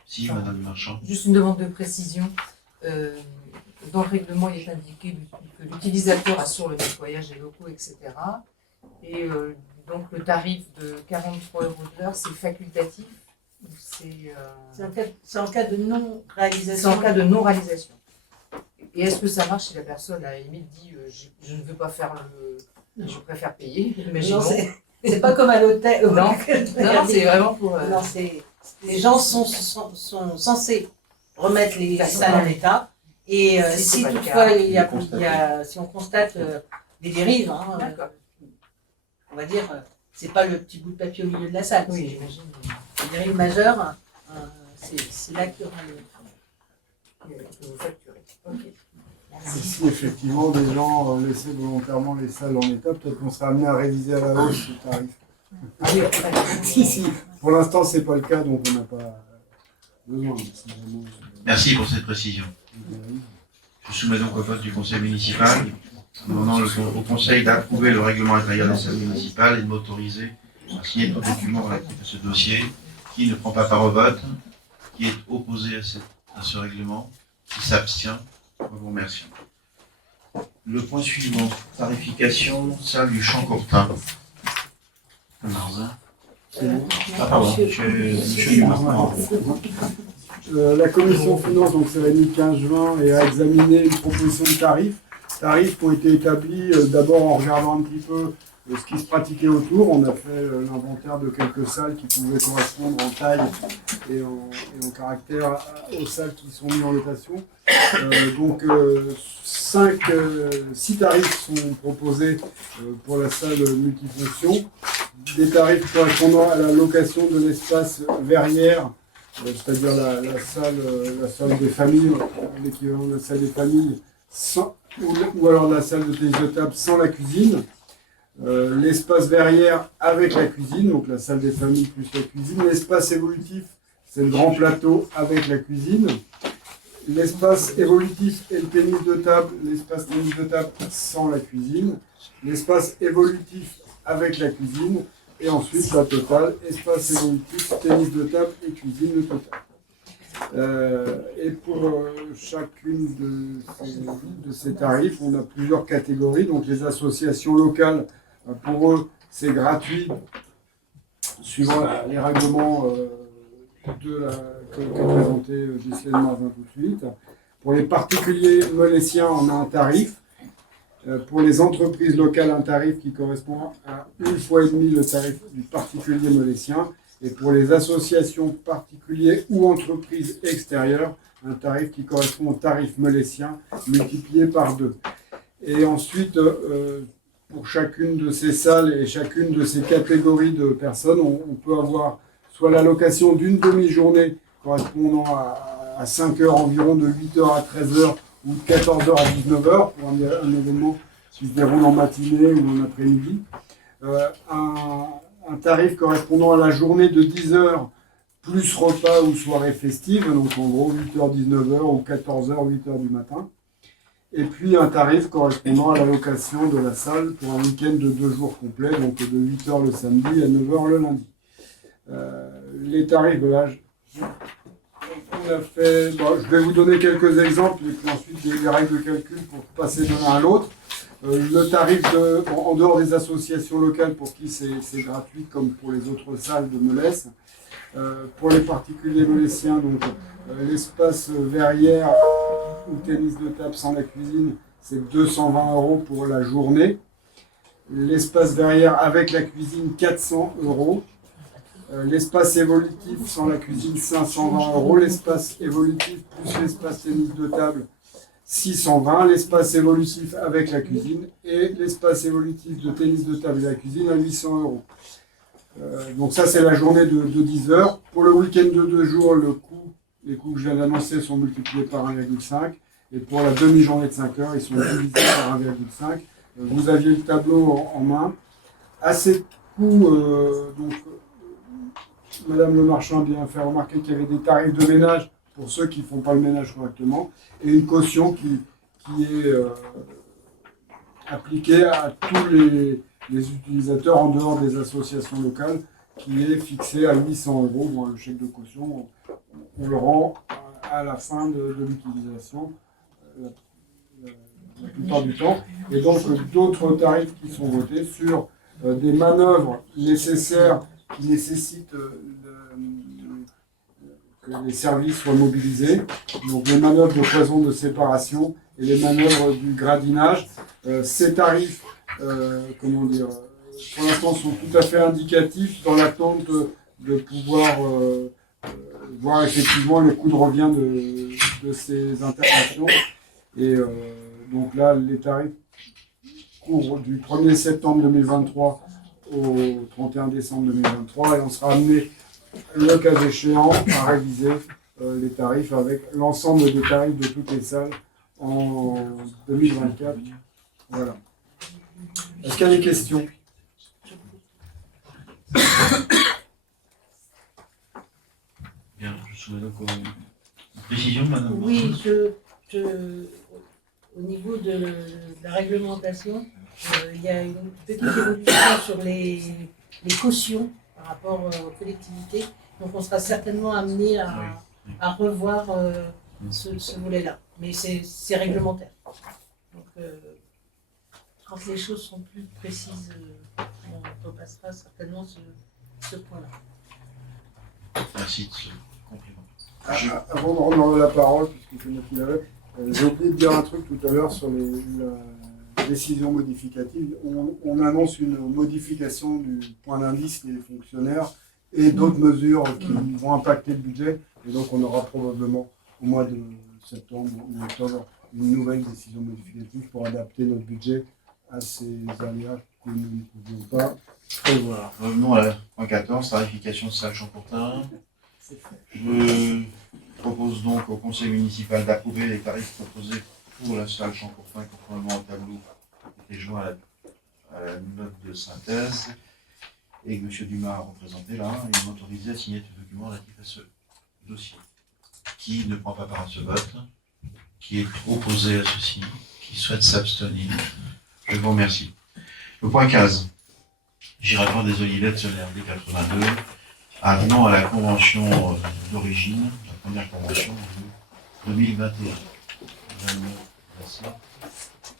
Si, Madame Marchand. Juste une demande de précision. Dans le règlement, il est indiqué que l'utilisateur assure le nettoyage des locaux, etc. Et donc le tarif de 43 € de l'heure, c'est facultatif ou C'est en cas de non-réalisation. c'est en cas de non-réalisation. Et est-ce que ça marche si la personne à la limite dit je ne veux pas faire je préfère payer, imaginons. Non, c'est pas comme à l'hôtel. Non, c'est vraiment pour. Non, les gens sont censés remettre les salles en état. Et si c'est pas le toutefois cas, si on constate des dérives, D'accord. on va dire, c'est pas le petit bout de papier au milieu de la salle. Oui, j'imagine. Les dérives majeures, c'est là qu'il y aura Que vous facturez. Ok. Et si effectivement des gens laissaient volontairement les salles en état, peut-être qu'on serait amené à réviser à la hausse le tarif. Ah oui, après. Si. Pour l'instant, c'est pas le cas, donc on n'a pas besoin. C'est vraiment- Merci pour cette précision. Je soumets donc au vote du conseil municipal, demandant au conseil d'approuver le règlement intérieur des salles municipales et de m'autoriser à signer tout document relatif à ce dossier. Qui ne prend pas part au vote? Qui est opposé à ce règlement? Qui s'abstient? Je vous remercie. Le point suivant, tarification, salle du Champ-Courtin. Marzin. Ah pardon, monsieur Dumas. La commission finance donc, s'est réunie le 15 juin et a examiné une proposition de tarifs qui ont été établis d'abord en regardant un petit peu ce qui se pratiquait autour. On a fait l'inventaire de quelques salles qui pouvaient correspondre en taille et en caractère aux salles qui sont mises en location. Donc 6 tarifs sont proposés pour la salle multifonction. Des tarifs correspondant à la location de l'espace verrière, c'est-à-dire la salle des familles, l'équivalent de la salle des familles, ou alors la salle de tennis de table sans la cuisine. L'espace verrière avec la cuisine, donc la salle des familles plus la cuisine. L'espace évolutif, c'est le grand plateau avec la cuisine. L'espace évolutif et le tennis de table, l'espace tennis de table sans la cuisine. L'espace évolutif avec la cuisine. Et ensuite la totale, espace évolutif, tennis de table et cuisine, le total. Et pour chacune de ces tarifs, on a plusieurs catégories. Donc les associations locales, pour eux, c'est gratuit, suivant les règlements que présentait Ghislaine Marzin tout de suite. Pour les particuliers molésiens, on a un tarif. Pour les entreprises locales, un tarif qui correspond à 1,5 fois le tarif du particulier molésien. Et pour les associations particuliers ou entreprises extérieures, un tarif qui correspond au tarif molésien multiplié par 2. Et ensuite, pour chacune de ces salles et chacune de ces catégories de personnes, on peut avoir soit la location d'une demi-journée correspondant à 5 heures environ, de 8 heures à 13 heures, ou de 14h à 19h pour un événement qui se déroule en matinée ou en après-midi. Un tarif correspondant à la journée de 10h plus repas ou soirée festive, donc en gros 8h, 19h ou 14h, 8h du matin. Et puis un tarif correspondant à la location de la salle pour un week-end de 2 jours complets, donc de 8h le samedi à 9h le lundi. Les tarifs de l'âge. On a fait, je vais vous donner quelques exemples et puis ensuite des règles de calcul pour passer de l'un à l'autre. Le tarif en dehors des associations locales pour qui c'est gratuit comme pour les autres salles de Melesse. Pour les particuliers meleessiens, donc l'espace verrière ou tennis de table sans la cuisine, c'est 220 € pour la journée. L'espace verrière avec la cuisine, 400 €. L'espace évolutif sans la cuisine, 520 €. L'espace évolutif plus l'espace tennis de table, 620. L'espace évolutif avec la cuisine et l'espace évolutif de tennis de table et la cuisine à 800 €. Donc ça, c'est la journée de 10 heures. Pour le week-end de 2 jours, les coûts que je viens d'annoncer sont multipliés par 1,5. Et pour la demi-journée de 5 heures, ils sont divisés par 1,5. Vous aviez le tableau en main. À ces coûts, Madame le Marchand a bien fait remarquer qu'il y avait des tarifs de ménage pour ceux qui ne font pas le ménage correctement et une caution qui est appliquée à tous les utilisateurs en dehors des associations locales, qui est fixée à 800 €. Bon, le chèque de caution, on le rend à la fin de l'utilisation, la plupart du temps. Et donc d'autres tarifs qui sont votés sur des manœuvres nécessaires qui nécessitent que les services soient mobilisés. Donc les manœuvres de cloison de séparation et les manœuvres du gradinage. Ces tarifs, pour l'instant sont tout à fait indicatifs dans l'attente de pouvoir voir effectivement le coût de revient de ces interventions. Et donc là, les tarifs courent du 1er septembre 2023 au 31 décembre 2023 et on sera amené, le cas échéant, à réviser les tarifs avec l'ensemble des tarifs de toutes les salles en 2024. Voilà. Est-ce qu'il y a des questions? Bien, je soumets donc aux précisions, madame. Oui, au niveau de la réglementation, il y a une petite évolution sur les cautions par rapport aux collectivités. Donc on sera certainement amené à revoir ce volet-là. Mais c'est réglementaire. Donc quand les choses sont plus précises, on repassera certainement ce point-là. Merci de ce compliment. Avant de rendre la parole, puisque c'est moi qui l'avais, j'ai oublié de dire un truc tout à l'heure sur la décision modificative. On annonce une modification du point d'indice des fonctionnaires et d'autres mesures qui vont impacter le budget. Et donc on aura probablement au mois de septembre ou octobre une nouvelle décision modificative pour adapter notre budget à ces aléas que nous ne pouvions pas prévoir. Revenons à la point 14, tarification de salle Champortin. Je propose donc au conseil municipal d'approuver les tarifs proposés pour la salle Champortin conformément au tableau qui était joint à la note de synthèse et que M. Dumas a représenté là, et m'autoriser à signer tout document relatif à ce dossier. Qui ne prend pas part à ce vote, qui est opposé à ceci, qui souhaite s'abstenir. Je vous remercie. Le point 15. Giratoire des Olivettes sur l'RD 82, avenant à la convention d'origine, la première convention de 2021. Madame Vasseur.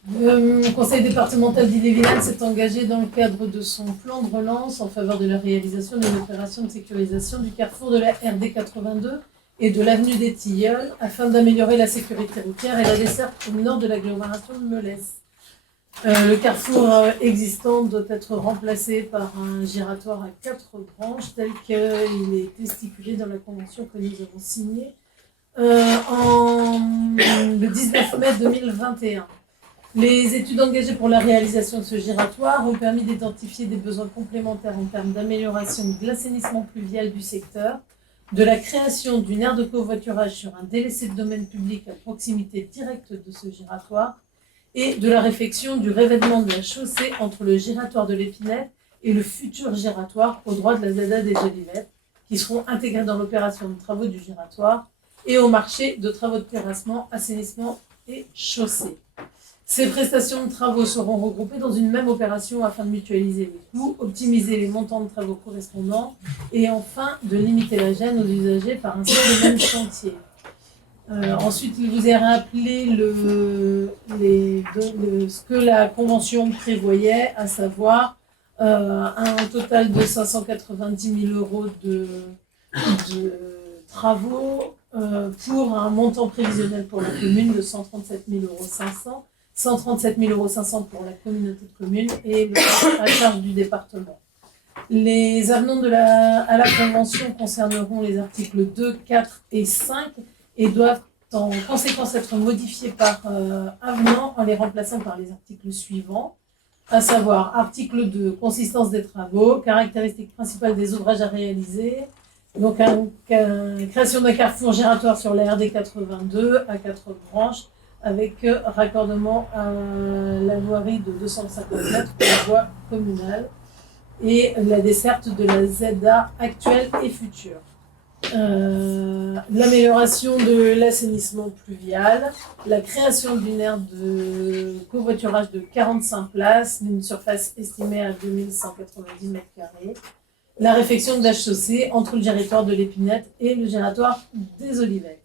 Le conseil départemental d'Ille-et-Vilaine s'est engagé dans le cadre de son plan de relance en faveur de la réalisation d'une opération de sécurisation du carrefour de la RD 82 et de l'avenue des Tilleuls afin d'améliorer la sécurité routière et la desserte au nord de l'agglomération de Melesse. Le carrefour existant doit être remplacé par un giratoire à 4 branches tel qu'il était stipulé dans la convention que nous avons signée le 19 mai 2021. Les études engagées pour la réalisation de ce giratoire ont permis d'identifier des besoins complémentaires en termes d'amélioration de l'assainissement pluvial du secteur, de la création d'une aire de covoiturage sur un délaissé de domaine public à proximité directe de ce giratoire et de la réfection du revêtement de la chaussée entre le giratoire de l'Épinette et le futur giratoire au droit de la ZAD des Jolivettes, qui seront intégrés dans l'opération de travaux du giratoire et au marché de travaux de terrassement, assainissement et chaussée. Ces prestations de travaux seront regroupées dans une même opération afin de mutualiser les coûts, optimiser les montants de travaux correspondants et enfin de limiter la gêne aux usagers par un seul et même chantier. Ensuite, il vous est rappelé ce que la convention prévoyait, à savoir un total de 590 000 € de travaux pour un montant prévisionnel pour la commune de 137 500 €. 137 500 € pour la communauté de communes et le reste à charge du département. Les avenants à la convention concerneront les articles 2, 4 et 5 et doivent en conséquence être modifiés par avenant en les remplaçant par les articles suivants, à savoir article 2, consistance des travaux, caractéristiques principales des ouvrages à réaliser, donc création d'un carrefour giratoire sur la RD 82 à 4 branches, avec raccordement à la voirie de 250 mètres pour la voie communale et la desserte de la ZA actuelle et future. L'amélioration de l'assainissement pluvial, la création d'une aire de covoiturage de 45 places, d'une surface estimée à 2190 m², la réfection de la chaussée entre le giratoire de l'Épinette et le giratoire des Olivettes.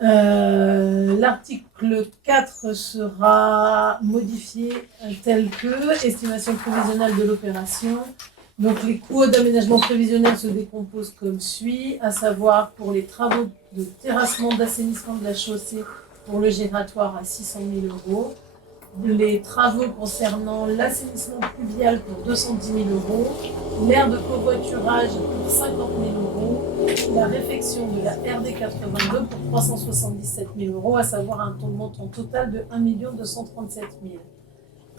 L'article 4 sera modifié tel que estimation prévisionnelle de l'opération. Donc les coûts d'aménagement prévisionnel se décomposent comme suit, à savoir pour les travaux de terrassement d'assainissement de la chaussée pour le giratoire à 600 000 €, les travaux concernant l'assainissement pluvial pour 210 000 €, l'aire de covoiturage pour 50 000 €, la réfection de la RD 82 pour 377 000 €, à savoir un montant total de 1 237 000 €.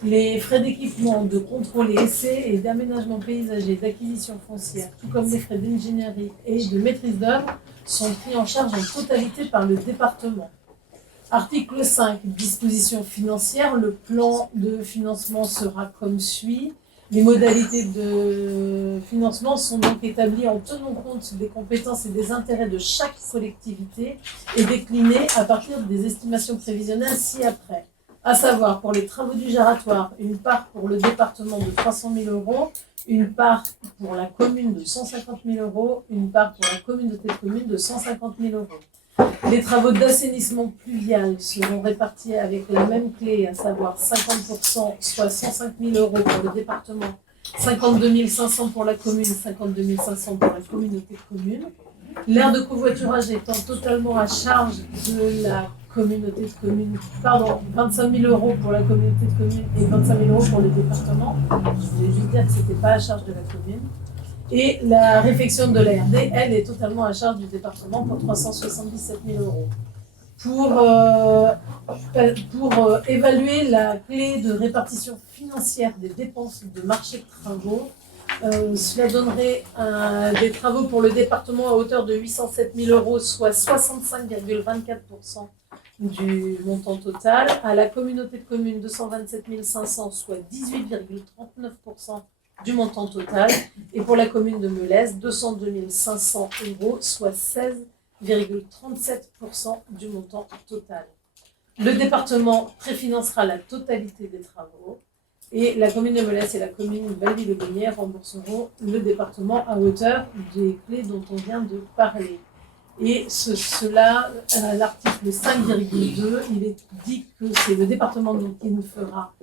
Les frais d'équipement, de contrôle et essai et d'aménagement paysager, d'acquisition foncière, tout comme les frais d'ingénierie et de maîtrise d'œuvre, sont pris en charge en totalité par le département. Article 5, dispositions financières. Le plan de financement sera comme suit. Les modalités de financement sont donc établies en tenant compte des compétences et des intérêts de chaque collectivité et déclinées à partir des estimations prévisionnelles ci-après. À savoir, pour les travaux du giratoire, une part pour le département de 300 000 €, une part pour la commune de 150 000 €, une part pour la communauté de communes de 150 000 €. Les travaux d'assainissement pluvial seront répartis avec la même clé, à savoir 50%, soit 105 000 € pour le département, 52 500 pour la commune, 52 500 pour la communauté de communes. L'aire de covoiturage étant totalement à charge de la communauté de communes, 25 000 € pour la communauté de communes et 25 000 € pour le département. Je voulais juste dire que ce n'était pas à charge de la commune. Et la réfection de la RD, elle, est totalement à charge du département pour 377 000 €. Pour évaluer la clé de répartition financière des dépenses de marché de travaux, cela donnerait des travaux pour le département à hauteur de 807 000 €, soit 65,24% du montant total. À la communauté de communes, 227 500, soit 18,39% du montant total. Et pour la commune de Melez, 202 500 €, soit 16,37% du montant total. Le département préfinancera la totalité des travaux. Et la commune de Melez et la commune de Valville-le-Bonnier rembourseront le département à hauteur des clés dont on vient de parler. Et cela, à l'article 5,2, il est dit que c'est le département qui ne fera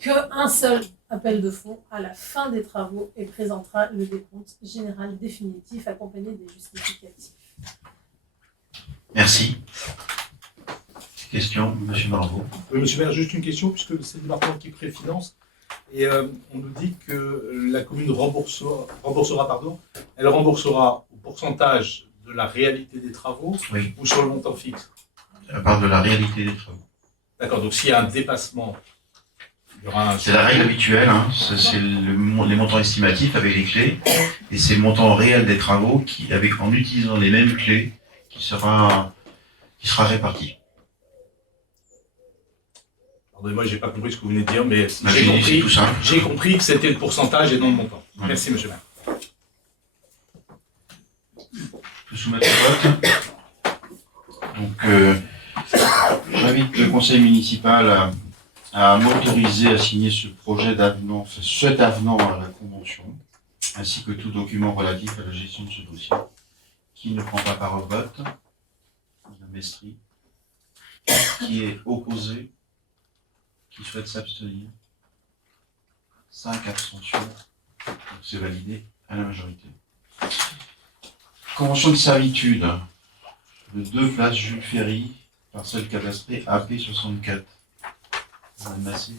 qu'un seul appel de fonds à la fin des travaux et présentera le décompte général définitif accompagné des justificatifs. Merci. Question, M. Marvaux. Oui, monsieur le maire, juste une question, puisque c'est le département qui préfinance. Et on nous dit que la commune elle remboursera au pourcentage de la réalité des travaux, Oui. Ou sur le montant fixe. À part de la réalité des travaux. D'accord, donc s'il y a un dépassement Il y aura un... C'est la règle habituelle, hein. C'est les montants estimatifs avec les clés, et c'est le montant réel des travaux en utilisant les mêmes clés qui sera réparti. Pardonnez-moi, j'ai pas compris ce que vous venez de dire, mais C'est tout simple. j'ai compris que c'était le pourcentage et non le montant. Ouais. Merci, monsieur le maire. Je peux soumettre au vote. Donc, j'invite le conseil municipal à m'autoriser à signer ce projet d'avenant, cet avenant à la convention, ainsi que tout document relatif à la gestion de ce dossier. Qui ne prend pas part au vote? Madame Mestri. Qui est opposé? Qui souhaite s'abstenir? 5 abstentions. Donc c'est validé à la majorité. Convention de servitude de 2 places Jules Ferry, parcelle cadastrée AP64. Madame Massé.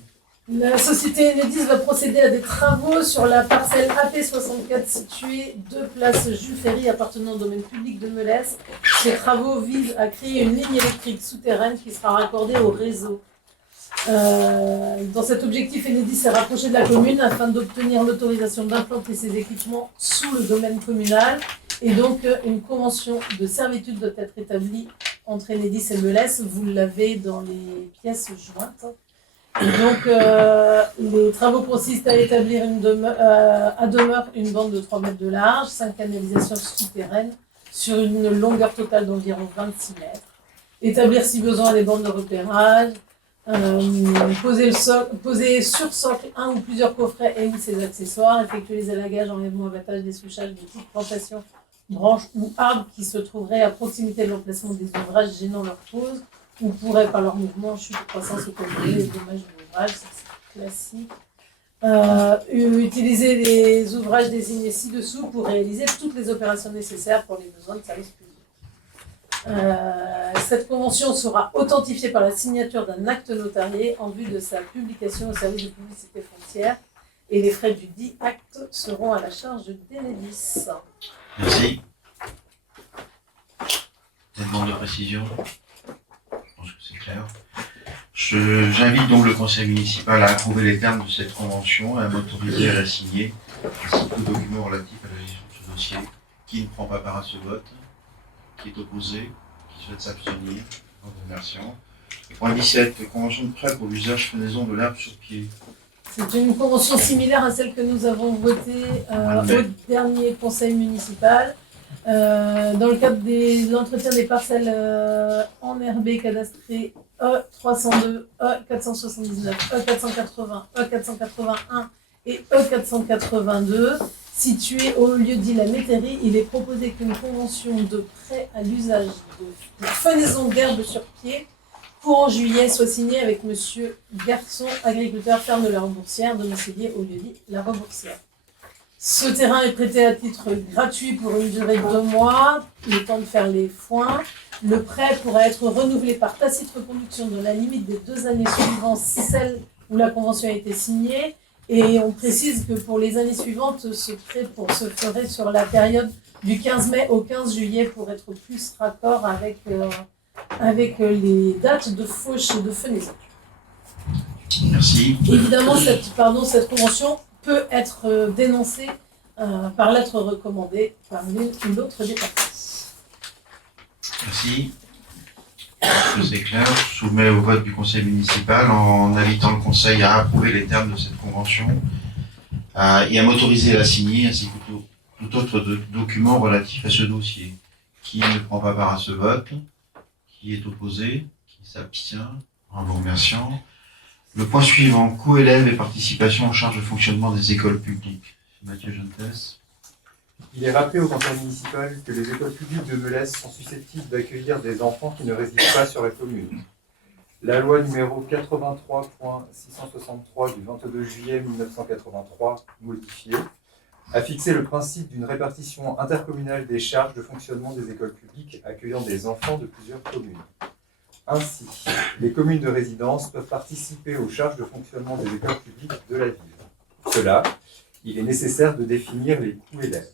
La société Enedis va procéder à des travaux sur la parcelle AP64 située 2 place Jules Ferry appartenant au domaine public de Melesse. Ces travaux visent à créer une ligne électrique souterraine qui sera raccordée au réseau. Dans cet objectif, Enedis s'est rapproché de la commune afin d'obtenir l'autorisation d'implanter ces équipements sous le domaine communal. Et donc, une convention de servitude doit être établie entre Enedis et Melesse. Vous l'avez dans les pièces jointes. Et donc, les travaux consistent à établir à demeure une bande de 3 mètres de large, 5 canalisations souterraines sur une longueur totale d'environ 26 mètres. Établir si besoin des bandes de repérage, poser sur socle un ou plusieurs coffrets et ou ses accessoires, effectuer les élagages, enlèvement, abattage, dessouchage de toute plantation, branches ou arbres qui se trouveraient à proximité de l'emplacement des ouvrages gênant leur pose, ou pourraient par leur mouvement, chute, croissance, occasionner les dommages de l'ouvrage, c'est classique. Utiliser les ouvrages désignés ci-dessous pour réaliser toutes les opérations nécessaires pour les besoins de service public. Cette convention sera authentifiée par la signature d'un acte notarié en vue de sa publication au service de publicité foncière et les frais du dit acte seront à la charge d'Enedis. Merci. Des demandes de précision? Je pense que c'est clair. J'invite donc le conseil municipal à approuver les termes de cette convention et à m'autoriser à la signer, ainsi que le document relatif à la gestion de ce dossier. Qui ne prend pas part à ce vote? Qui est opposé? Qui souhaite s'abstenir? En vous remerciant. Point 17, convention de prêt pour l'usage fenaison de l'herbe sur pied. C'est une convention similaire à celle que nous avons votée au dernier conseil municipal. Dans le cadre de l'entretien des parcelles enherbées cadastrées E302, E479, E480, E481 et E482, situées au lieu dit la métairie, il est proposé qu'une convention de prêt à l'usage de fenaison d'herbe sur pied courant juillet soit signée avec Monsieur Garçon, agriculteur, ferme de la Reboursière, domicilié au lieu dit la Reboursière. Ce terrain est prêté à titre gratuit pour une durée de 2 mois, le temps de faire les foins. Le prêt pourra être renouvelé par tacite reconduction de la limite des 2 années suivantes, celle où la convention a été signée. Et on précise que pour les années suivantes, ce prêt se ferait sur la période du 15 mai au 15 juillet pour être plus raccord avec les dates de fauche et de fenaison. Merci. Évidemment, cette convention peut être dénoncée par lettre recommandée par l'une ou l'autre des parties. Merci. C'est clair. Je soumets au vote du conseil municipal en invitant le conseil à approuver les termes de cette convention et à m'autoriser à la signer ainsi que tout autre document relatif à ce dossier. Qui ne prend pas part à ce vote? Qui est opposé? Qui s'abstient? En vous remerciant. Le point suivant, coût élèves et participation en charge de fonctionnement des écoles publiques. Mathieu Gentès. Il est rappelé au conseil municipal que les écoles publiques de Melesse sont susceptibles d'accueillir des enfants qui ne résident pas sur la commune. La loi numéro 83.663 du 22 juillet 1983, modifiée, a fixé le principe d'une répartition intercommunale des charges de fonctionnement des écoles publiques accueillant des enfants de plusieurs communes. Ainsi, les communes de résidence peuvent participer aux charges de fonctionnement des écoles publiques de la ville. Pour cela, il est nécessaire de définir les coûts élèves.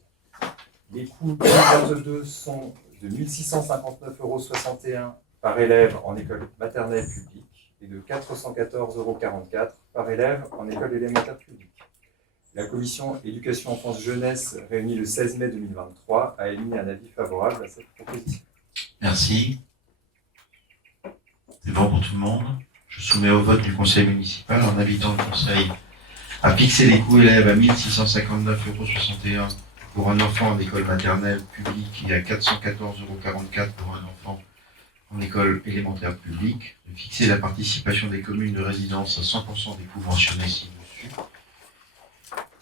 Les coûts 2022 sont de 1 659,61 € par élève en école maternelle publique et de 414,44 € par élève en école élémentaire publique. La commission éducation, enfance, jeunesse, réunie le 16 mai 2023, a émis un avis favorable à cette proposition. Merci. C'est bon pour tout le monde. Je soumets au vote du conseil municipal en invitant le conseil à fixer les coûts élèves à 1 659,61 € pour un enfant en école maternelle publique et à 414,44 € pour un enfant en école élémentaire publique, de fixer la participation des communes de résidence à 100% des coûts mentionnés ci-dessus,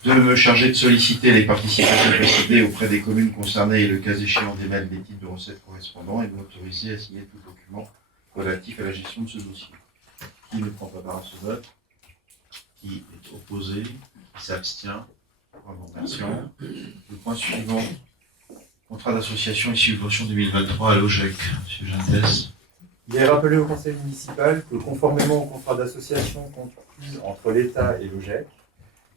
de me charger de solliciter les participations précitées auprès des communes concernées et le cas échéant d'émettre des titres de recettes correspondants et de m'autoriser à signer tout document relatif à la gestion de ce dossier. Qui ne prend pas part à ce vote? Qui est opposé? Qui s'abstient? Abstention. Le point suivant. Contrat d'association et subvention 2023 à l'OGEC. Monsieur Gintès. Il est rappelé au conseil municipal que conformément au contrat d'association conclu entre l'État et l'OGEC,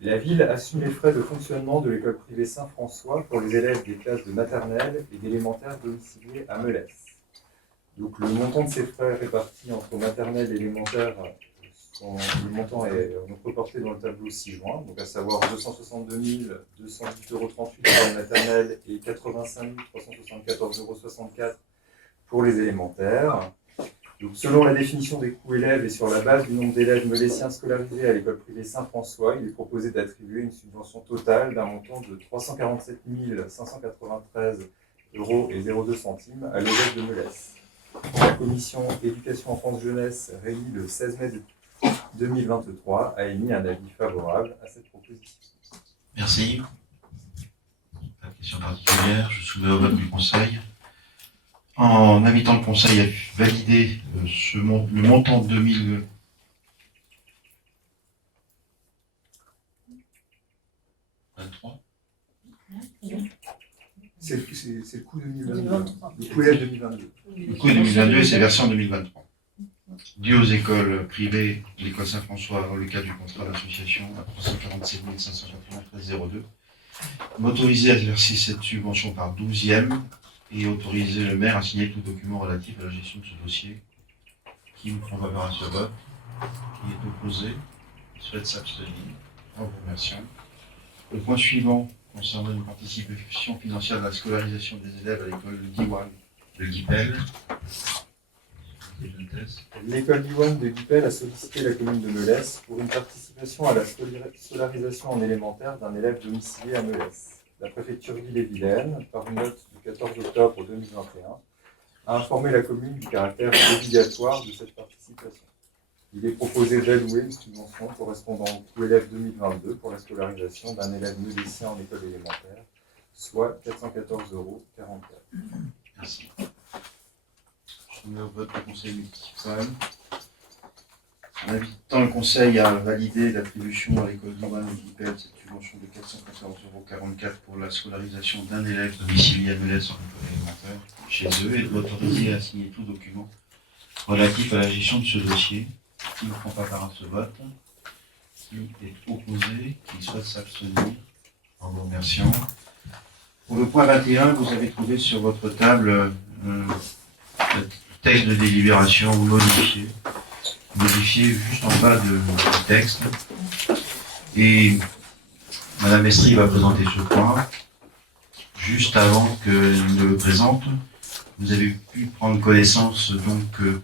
la ville assume les frais de fonctionnement de l'école privée Saint-François pour les élèves des classes de maternelle et d'élémentaire domiciliés à Melès. Donc le montant de ces frais répartis entre maternelle et élémentaire, le montant est reporté dans le tableau ci-joint, donc à savoir 262 208,38 € pour les maternelles et 85 374,64 € pour les élémentaires. Donc, selon la définition des coûts élèves et sur la base du nombre d'élèves melésiens scolarisés à l'école privée Saint-François, il est proposé d'attribuer une subvention totale d'un montant de 347 593,02 € à l'OGEC de Melès. La commission éducation, enfance, jeunesse, réunie le 16 mai 2023, a émis un avis favorable à cette proposition. Merci. Pas de question particulière. Je soumets au vote du conseil. En invitant le conseil à valider le montant de 2023. C'est le coût 2022. Le coût élève 2022. Le coût 2022 c'est versé en 2023. Dû aux écoles privées, l'école Saint-François, dans le cadre du contrat d'association à 347 593,02, m'autoriser à verser cette subvention par 12e et autoriser le maire à signer tout document relatif à la gestion de ce dossier. Qui me prend part à ce vote? Qui est opposé? Qui souhaite s'abstenir? En vous remerciant. Le point suivant concernant une participation financière de la scolarisation des élèves à l'école Diwan de Guipel. L'école Diwan de Guipel a sollicité la commune de Melès pour une participation à la scolarisation en élémentaire d'un élève domicilié à Melès. La préfecture d'Ille-et-Vilaine, par une note du 14 octobre 2021, a informé la commune du caractère obligatoire de cette participation. Il est proposé d'allouer une subvention correspondant au coût élève 2022 pour la scolarisation d'un élève melésien en école élémentaire, soit 414,44 €. Merci. Je mets au vote du conseil municipal. En invitant le conseil à valider l'attribution à l'école Diwan de Guipel de cette subvention de 414,44 € pour la scolarisation d'un élève domicilié à Melès en école élémentaire chez eux et de l'autoriser à signer tout document relatif à la gestion de ce dossier. Qui ne prend pas part à ce vote? Qui est opposé? Qui souhaite s'abstenir? En vous remerciant. Pour le point 21, vous avez trouvé sur votre table le texte de délibération modifié juste en bas du texte. Et Madame Estrie va présenter ce point. Juste avant qu'elle ne le présente, vous avez pu prendre connaissance donc que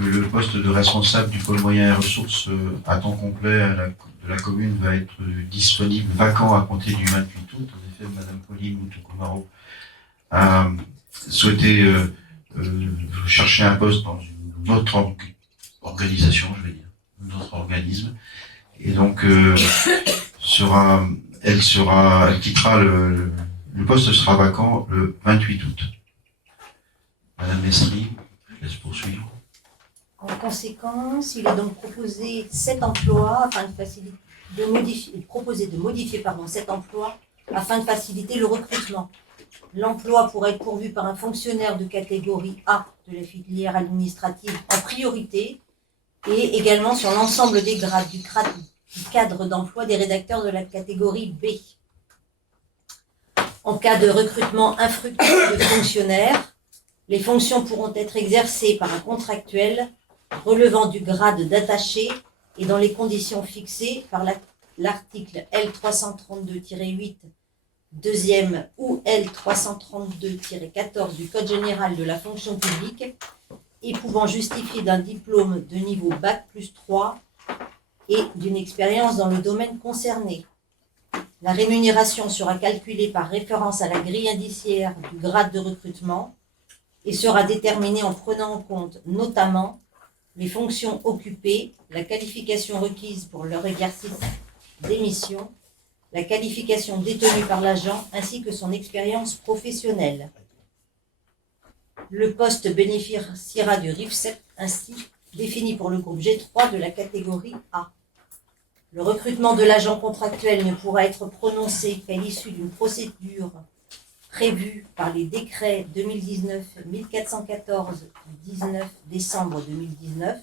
le poste de responsable du pôle moyen et ressources à temps complet de la commune va être disponible, vacant à compter du 28 août. En effet, Madame Pauline Moutokumaro a souhaité chercher un poste dans une autre organisation, je vais dire, un autre organisme. Et donc, elle quittera le poste sera vacant le 28 août. Madame Messry, je laisse poursuivre. En conséquence, il est donc proposé cet emploi afin de faciliter, de modifier cet emploi afin de faciliter le recrutement. L'emploi pourrait être pourvu par un fonctionnaire de catégorie A de la filière administrative en priorité et également sur l'ensemble des grades du cadre d'emploi des rédacteurs de la catégorie B. En cas de recrutement infructueux de fonctionnaires, les fonctions pourront être exercées par un contractuel relevant du grade d'attaché et dans les conditions fixées par l'article L332-8 deuxième ou L332-14 du Code général de la fonction publique et pouvant justifier d'un diplôme de niveau Bac+3 et d'une expérience dans le domaine concerné. La rémunération sera calculée par référence à la grille indiciaire du grade de recrutement et sera déterminée en prenant en compte notamment les fonctions occupées, la qualification requise pour leur exercice des missions, la qualification détenue par l'agent ainsi que son expérience professionnelle. Le poste bénéficiera du RIFSEP ainsi défini pour le groupe G3 de la catégorie A. Le recrutement de l'agent contractuel ne pourra être prononcé qu'à l'issue d'une procédure prévue par les décrets 2019-1414 du 19 décembre 2019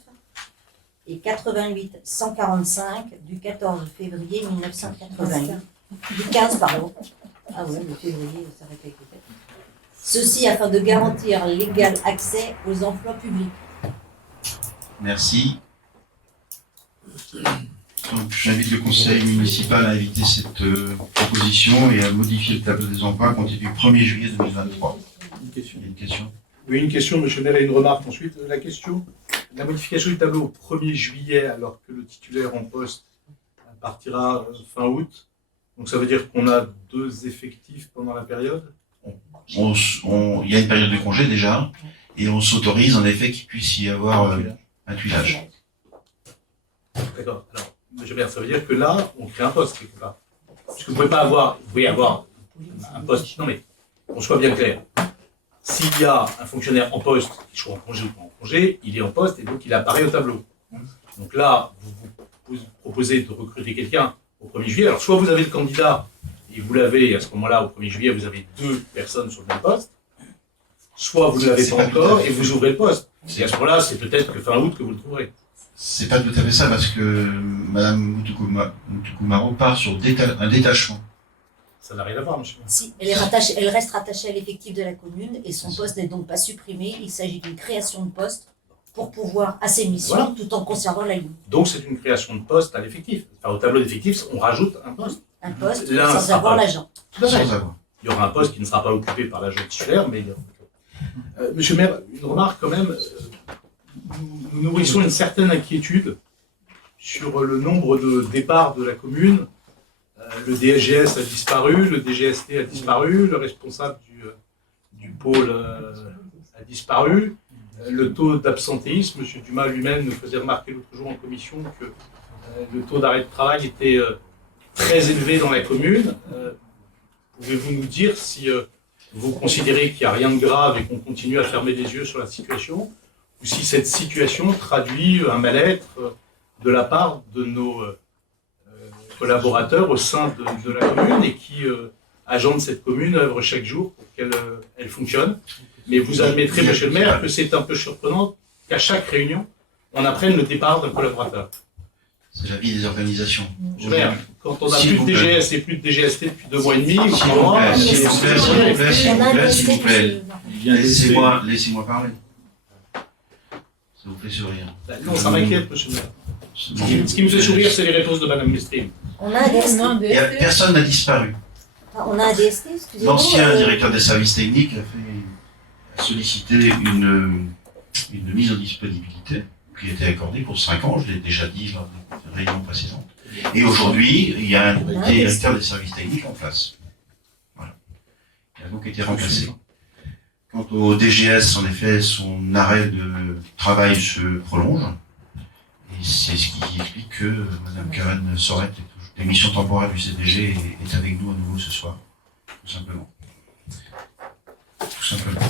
et 88-145 du 14 février 1988. Du 15, pardon. Ah oui, le février, ça répète peut-être. Ceci afin de garantir l'égal accès aux emplois publics. Merci. Donc, j'invite le conseil municipal à éviter cette proposition et à modifier le tableau des emplois à compter du 1er juillet 2023. Une question. Il y a une question. Oui, une question, monsieur le maire, et une remarque ensuite. La question, la modification du tableau au 1er juillet, alors que le titulaire en poste partira fin août. Donc ça veut dire qu'on a 2 effectifs pendant la période. Il y a une période de congé déjà, et on s'autorise en effet qu'il puisse y avoir un tuilage. D'accord. Alors, monsieur le maire, ça veut dire que là, on crée un poste quelque part. Parce que vous pouvez avoir un poste. Non mais, qu'on soit bien clair. S'il y a un fonctionnaire en poste, qui soit en congé ou pas en congé, il est en poste et donc il apparaît au tableau. Donc là, vous proposez de recruter quelqu'un au 1er juillet. Alors soit vous avez le candidat et vous l'avez, à ce moment-là, au 1er juillet, vous avez 2 personnes sur le même poste, soit vous ne l'avez pas encore et vous ouvrez le poste. Et à ce moment-là, c'est peut-être que fin août que vous le trouverez. C'est pas tout à fait ça, parce que Madame Mutukumaro part sur un détachement. Ça n'a rien à voir, monsieur. Si, elle reste rattachée à l'effectif de la commune et son poste n'est donc pas supprimé. Il s'agit d'une création de poste pour pouvoir à ses missions Voilà. tout en conservant la ligne. Donc c'est une création de poste à l'effectif. Enfin, au tableau d'effectifs, on rajoute un poste. Un poste L'un sans sera avoir pas- l'agent. Tout à fait. Sans avoir. Il y aura un poste qui ne sera pas occupé par l'agent titulaire, mais il y aura... Monsieur le maire, une remarque quand même. Nous nourrissons une certaine inquiétude sur le nombre de départs de la commune. Le DSGS a disparu, le DGST a disparu, le responsable du pôle a disparu. Le taux d'absentéisme, M. Dumas lui-même nous faisait remarquer l'autre jour en commission que le taux d'arrêt de travail était très élevé dans la commune. Pouvez-vous nous dire si vous considérez qu'il n'y a rien de grave et qu'on continue à fermer les yeux sur la situation, ou si cette situation traduit un mal-être de la part de nos collaborateurs au sein de la commune et qui, agents de cette commune, œuvrent chaque jour pour qu'elle elle fonctionne. Mais vous admettrez, monsieur le maire, que c'est un peu surprenant qu'à chaque réunion, on apprenne le départ d'un collaborateur. C'est la vie des organisations. Monsieur le maire, quand on n'a S'il plus vous de plaît. DGS et plus de DGST depuis 2 mois et demi, ou S'il 3 vous mois, plaît, s'il vous plaît, s'il vous plaît, s'il vous plaît, s'il vous plaît. Laissez-moi parler. Ça vous fait sourire. non, ça m'inquiète, monsieur le maire. Ce qui me fait sourire, c'est les réponses de Mme Mestrim. On a un DST. Non, des- Personne n'a disparu. On a un DST, excusez-moi. L'ancien directeur des services techniques a sollicité une mise en disponibilité qui était accordée pour 5 ans, je l'ai déjà dit lors des réunions précédentes. Et aujourd'hui, il y a un directeur des services techniques en place. Voilà. Il a donc été remplacé. Quant au DGS, en effet, son arrêt de travail se prolonge. Et c'est ce qui explique que Mme Karen Sorette, l'émission temporaire du CDG, est avec nous à nouveau ce soir. Tout simplement. Tout simplement.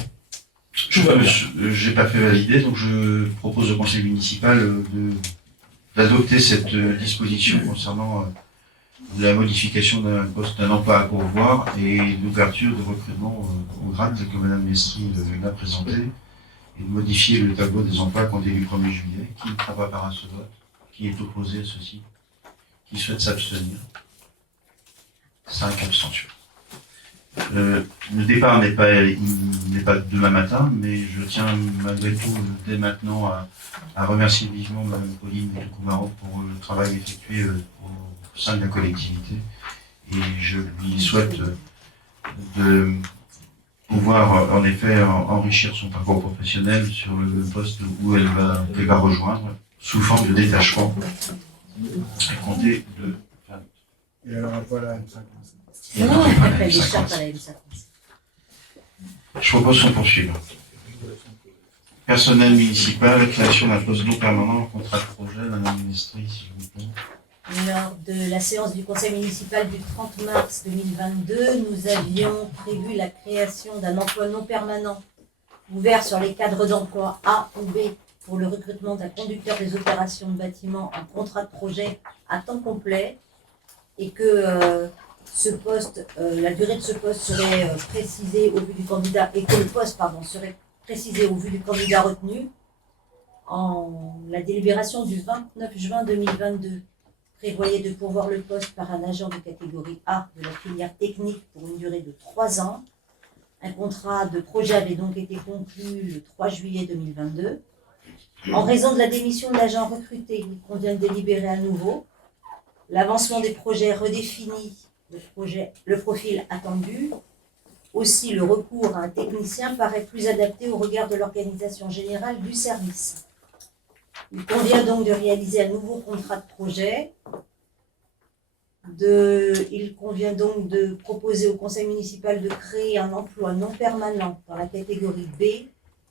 Je n'ai pas fait valider, donc je propose au conseil municipal d'adopter cette disposition concernant la modification d'un emploi à pourvoir et l'ouverture de recrutement au grade que Mme Mestri l'a présenté, et de modifier le tableau des emplois à compter du 1er juillet. Qui ne prend pas part à ce vote? Qui est opposé à ceci? Qui souhaite s'abstenir? 5 abstentions. Le départ n'est pas demain matin, mais je tiens malgré tout dès maintenant à remercier vivement Mme Pauline Toucoumaro pour le travail effectué au sein de la collectivité. Et je lui souhaite de pouvoir en effet enrichir son parcours professionnel sur le poste où elle va rejoindre sous forme de détachement à compter de... Et alors, voilà, ça. Non, après, les chartes à la MSA. Je propose qu'on poursuive. Personnel municipal, création d'un poste non permanent en contrat de projet, Madame la ministre, s'il vous plaît. Lors de la séance du conseil municipal du 30 mars 2022, nous avions prévu la création d'un emploi non permanent ouvert sur les cadres d'emploi A ou B pour le recrutement d'un conducteur des opérations de bâtiment en contrat de projet à temps complet et que ce poste, la durée de ce poste serait précisée au vu du candidat et que le poste, serait précisé au vu du candidat retenu en la délibération du 29 juin 2022 prévoyait de pourvoir le poste par un agent de catégorie A de la filière technique pour une durée de 3 ans. Un contrat de projet avait donc été conclu le 3 juillet 2022. En raison de la démission de l'agent recruté, il convient de délibérer à nouveau. L'avancement des projets redéfinit le profil attendu. Aussi, le recours à un technicien paraît plus adapté au regard de l'organisation générale du service. Il convient donc de réaliser un nouveau contrat de projet. Il convient donc de proposer au conseil municipal de créer un emploi non permanent dans la catégorie B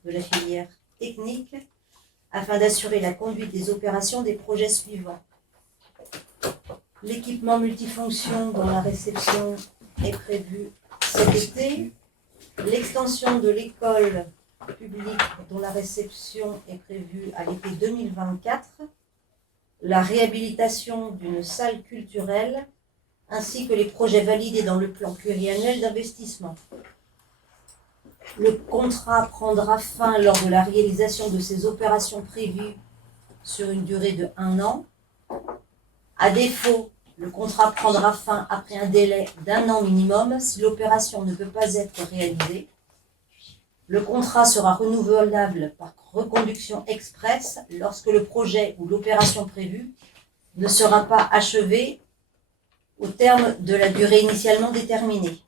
de la filière technique afin d'assurer la conduite des opérations des projets suivants. L'équipement multifonction dont la réception est prévue cet été, l'extension de l'école publique dont la réception est prévue à l'été 2024, la réhabilitation d'une salle culturelle, ainsi que les projets validés dans le plan pluriannuel d'investissement. Le contrat prendra fin lors de la réalisation de ces opérations prévues sur une durée de 1 an. À défaut, le contrat prendra fin après un délai d'1 an minimum si l'opération ne peut pas être réalisée. Le contrat sera renouvelable par reconduction express lorsque le projet ou l'opération prévue ne sera pas achevé au terme de la durée initialement déterminée.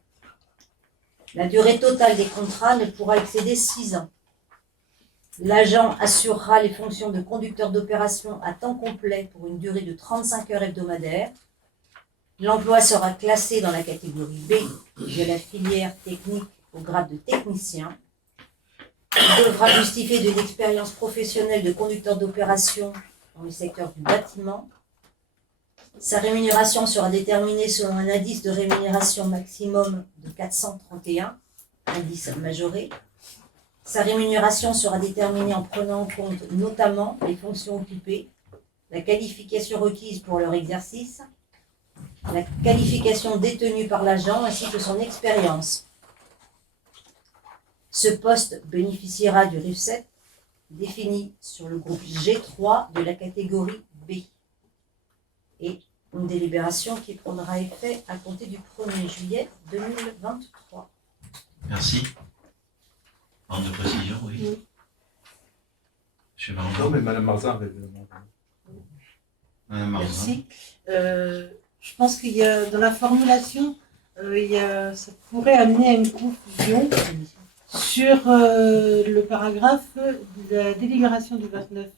La durée totale des contrats ne pourra excéder 6 ans. L'agent assurera les fonctions de conducteur d'opération à temps complet pour une durée de 35 heures hebdomadaires. L'emploi sera classé dans la catégorie B de la filière technique au grade de technicien. Il devra justifier d'une expérience professionnelle de conducteur d'opération dans le secteur du bâtiment. Sa rémunération sera déterminée selon un indice de rémunération maximum de 431, indice majoré. Sa rémunération sera déterminée en prenant en compte notamment les fonctions occupées, la qualification requise pour leur exercice, la qualification détenue par l'agent ainsi que son expérience. Ce poste bénéficiera du RIFSET défini sur le groupe G3 de la catégorie B et une délibération qui prendra effet à compter du 1er juillet 2023. Merci. En de précision, oui. Monsieur Valentin. Non, mais Madame Marzin avait Madame Marzin. Merci. Je pense qu'il y a dans la formulation, ça pourrait amener à une confusion sur le paragraphe de la délibération du 29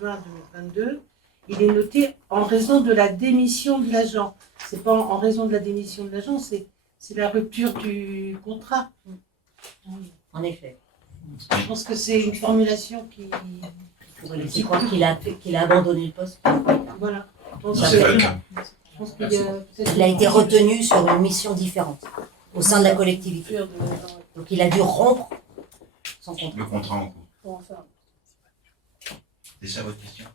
juin 2022. Il est noté en raison de la démission de l'agent. C'est pas en raison de la démission de l'agent, c'est la rupture du contrat. En effet. Je pense que c'est une formulation qui. Pour laisser croire qu'il a abandonné le poste. Voilà. Non, c'est pas le cas. Je pense qu'il y a peut-être Il a été retenu sur une mission différente au sein de la collectivité. Donc il a dû rompre son contrat. Le contrat en cours. Bon, enfin, C'est ça votre question?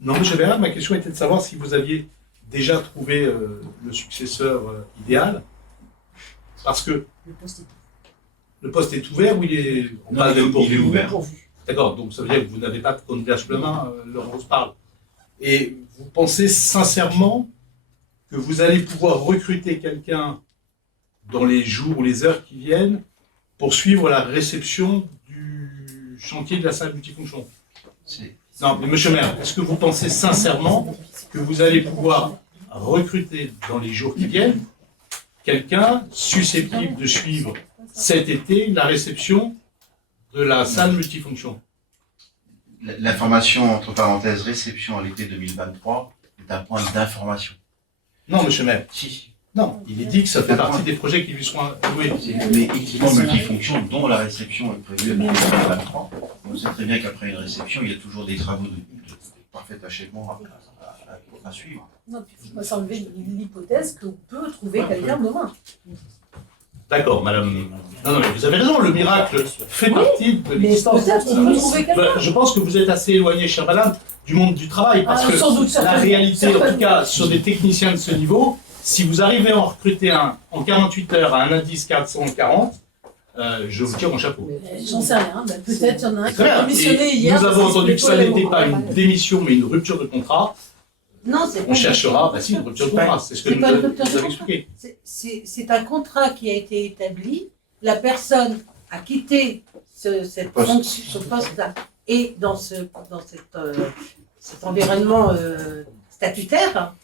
Non, mais j'avais ma question était de savoir si vous aviez déjà trouvé le successeur idéal, parce que Le poste est le poste est ouvert ou il est en Non, phase de il est pourvu ouvert. pourvu. D'accord, donc ça veut dire que vous n'avez pas de candidat sous la main, Laurent on se parle. Et vous pensez sincèrement que vous allez pouvoir recruter quelqu'un dans les jours ou les heures qui viennent pour suivre la réception du chantier de la salle multifonction. Non, mais monsieur le maire, est-ce que vous pensez sincèrement que vous allez pouvoir recruter dans les jours qui viennent quelqu'un susceptible de suivre cet été la réception de la salle multifonction? L'information, entre parenthèses, réception à l'été 2023 est un point d'information. Non, monsieur le maire. Si. Non, il est dit que ça fait partie des projets qui lui seront alloués. Mais équipement multifonction dont la réception est prévue à l'été 2023. On sait très bien qu'après une réception, il y a toujours des travaux de parfait achèvement à suivre. Non, puis il faut pas s'enlever l'hypothèse qu'on peut trouver quelqu'un demain. D'accord, madame. Non, mais vous avez raison, le miracle fait partie de Mais l'existence. peut-être qu'on peut trouver quelqu'un. Je pense que vous êtes assez éloigné, cher madame, du monde du travail, parce que sans doute, la certainement. réalité, en tout cas, sur des techniciens de ce niveau, si vous arrivez à en recruter un en 48 heures à un indice 440, je vous tire mon chapeau. J'en sais rien, ben, peut-être il y en a un qui Très bien. a démissionné Et hier. nous avons parce que entendu que ça les n'était mots. pas une démission, mais une rupture de contrat. Non, c'est On cherchera, bah si, une rupture de contrat, c'est ce que C'est nous pas une avez rupture de contrat. expliqué. C'est un contrat qui a été établi. La personne a quitté cette Poste. fonction, ce poste-là, et dans cet environnement statutaire,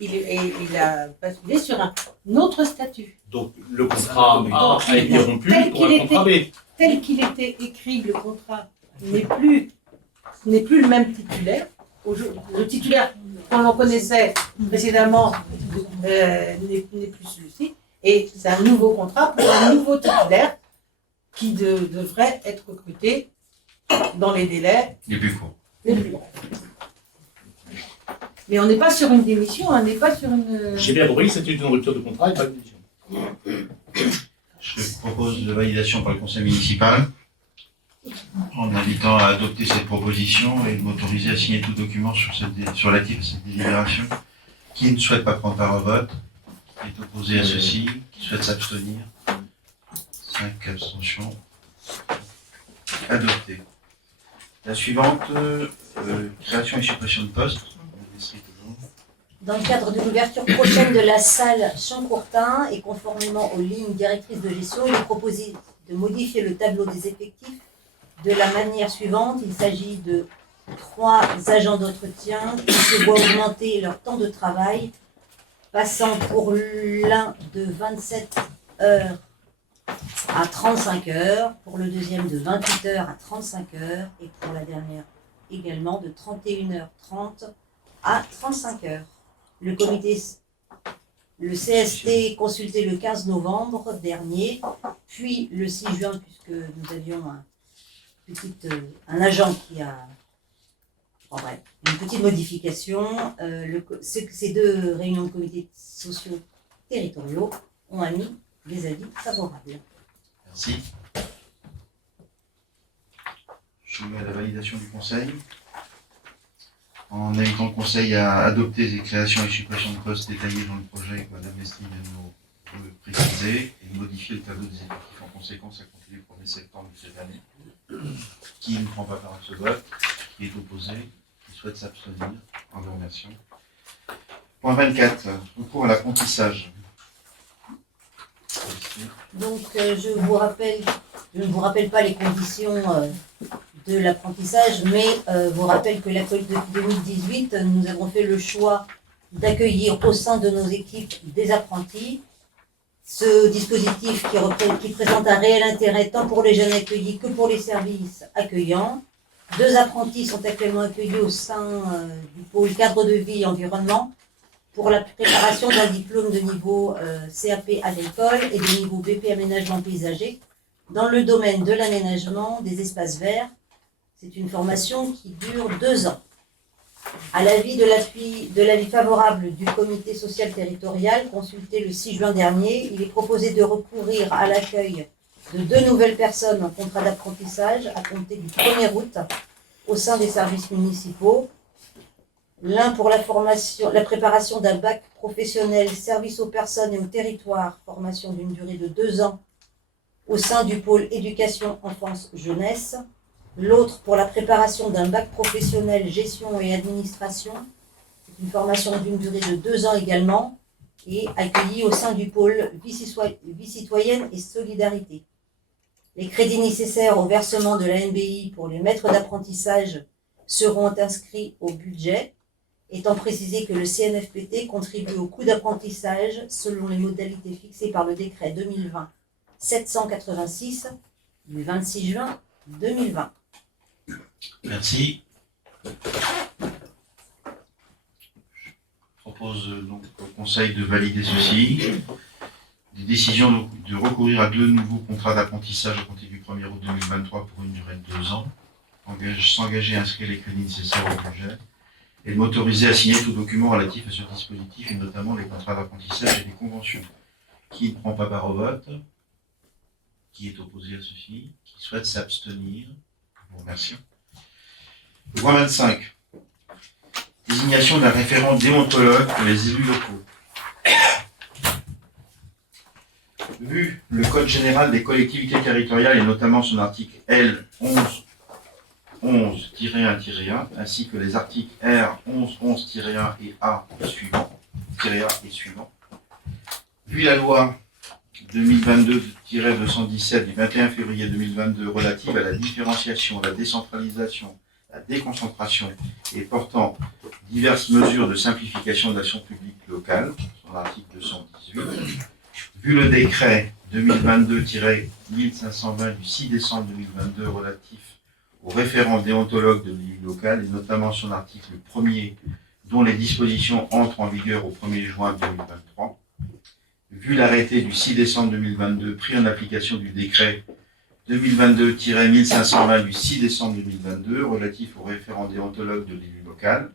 il a basculé sur un autre statut. Donc le contrat A a été rompu Tel pour qu'il un contrat B. Tel qu'il était écrit, le contrat n'est plus le même titulaire. Le titulaire qu'on l'on connaissait précédemment n'est plus celui-ci. Et c'est un nouveau contrat pour un nouveau titulaire qui devrait être recruté dans les délais Les plus courts. les plus longs. Mais on n'est pas sur une démission, on n'est pas sur une... J'ai bien compris que c'était une rupture de contrat et pas une démission. Je propose de validation par le conseil municipal en invitant à adopter cette proposition et de m'autoriser à signer tout document sur relatif à cette délibération. Qui ne souhaite pas prendre part au vote, qui est opposé à ceci, qui souhaite s'abstenir. 5 abstentions. Adopté. La suivante, création et suppression de postes. Dans le cadre de l'ouverture prochaine de la salle Champ-Courtin et conformément aux lignes directrices de gestion, il est proposé de modifier le tableau des effectifs de la manière suivante. Il s'agit de 3 agents d'entretien qui se voient augmenter leur temps de travail, passant pour l'un de 27 heures à 35 heures, pour le deuxième de 28 heures à 35 heures et pour la dernière également de 31h30 à 35 heures. Le CST consulté le 15 novembre dernier, puis le 6 juin, puisque nous avions un agent qui a une petite modification. Ces 2 réunions de comités sociaux territoriaux ont émis des avis favorables. Merci. Je soumets à la validation du conseil. En invitant le conseil à adopter les créations et suppressions de postes détaillées dans le projet que Mme Mestine vient de nous préciser et de modifier le tableau des effectifs en conséquence à compter du 1er septembre de cette année. Qui ne prend pas part à ce vote, qui est opposé, qui souhaite s'abstenir, en vous remerciant. Point 24, recours à l'apprentissage. Donc je ne vous rappelle pas les conditions de l'apprentissage, mais vous rappelle que depuis 2018, nous avons fait le choix d'accueillir au sein de nos équipes des apprentis. Ce dispositif qui présente un réel intérêt tant pour les jeunes accueillis que pour les services accueillants. 2 apprentis sont actuellement accueillis au sein du pôle cadre de vie et environnement pour la préparation d'un diplôme de niveau CAP agricole et de niveau BP aménagement paysager dans le domaine de l'aménagement des espaces verts. C'est une formation qui dure 2 ans. À l'avis de l'avis favorable du comité social territorial consulté le 6 juin dernier, il est proposé de recourir à l'accueil de 2 nouvelles personnes en contrat d'apprentissage à compter du 1er août au sein des services municipaux. L'un pour la préparation d'un bac professionnel service aux personnes et au territoire, formation d'une durée de 2 ans au sein du pôle éducation, enfance, jeunesse. L'autre pour la préparation d'un bac professionnel gestion et administration. C'est une formation d'une durée de 2 ans également, et accueillis au sein du pôle vie citoyenne et solidarité. Les crédits nécessaires au versement de la NBI pour les maîtres d'apprentissage seront inscrits au budget, étant précisé que le CNFPT contribue au coût d'apprentissage selon les modalités fixées par le décret 2020-786 du 26 juin 2020. Merci. Je propose donc au Conseil de valider ceci. Des décisions de recourir à 2 nouveaux contrats d'apprentissage à compter du 1er août 2023 pour une durée de 2 ans. S'engager à inscrire les crédits nécessaires au budget et de m'autoriser à signer tout document relatif à ce dispositif et notamment les contrats d'apprentissage et les conventions. Qui ne prend pas part au vote? Qui est opposé à ceci? Qui souhaite s'abstenir? Je vous remercie. Le point 25. Désignation d'un référent déontologue pour les élus locaux. Vu le Code général des collectivités territoriales et notamment son article L 11-1-1 ainsi que les articles R 11-11-1 et A suivants, vu la loi 2022-217 du 21 février 2022 relative à la différenciation, la décentralisation, la déconcentration et portant diverses mesures de simplification de l'action publique locale, son article 218, vu le décret 2022-1520 du 6 décembre 2022 relatif au référent déontologue de l'élu local et notamment son article 1er dont les dispositions entrent en vigueur au 1er juin 2023, vu l'arrêté du 6 décembre 2022 pris en application du décret 2022-1520 du 6 décembre 2022 relatif au référent déontologue de l'élu local.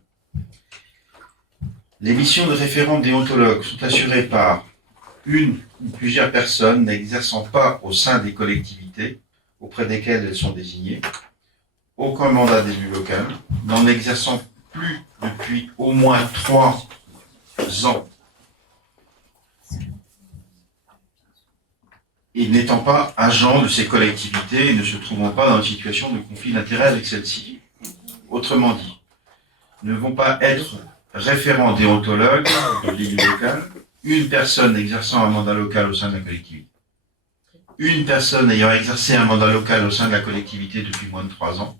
Les missions de référent déontologue sont assurées par une ou plusieurs personnes n'exerçant pas au sein des collectivités auprès desquelles elles sont désignées, aucun mandat d'élu local, n'en exerçant plus depuis au moins 3 ans et n'étant pas agent de ces collectivités et ne se trouvant pas dans une situation de conflit d'intérêts avec celles-ci. Autrement dit, ne vont pas être référents déontologues de l'élu local, une personne exerçant un mandat local au sein de la collectivité, une personne ayant exercé un mandat local au sein de la collectivité depuis moins de 3 ans,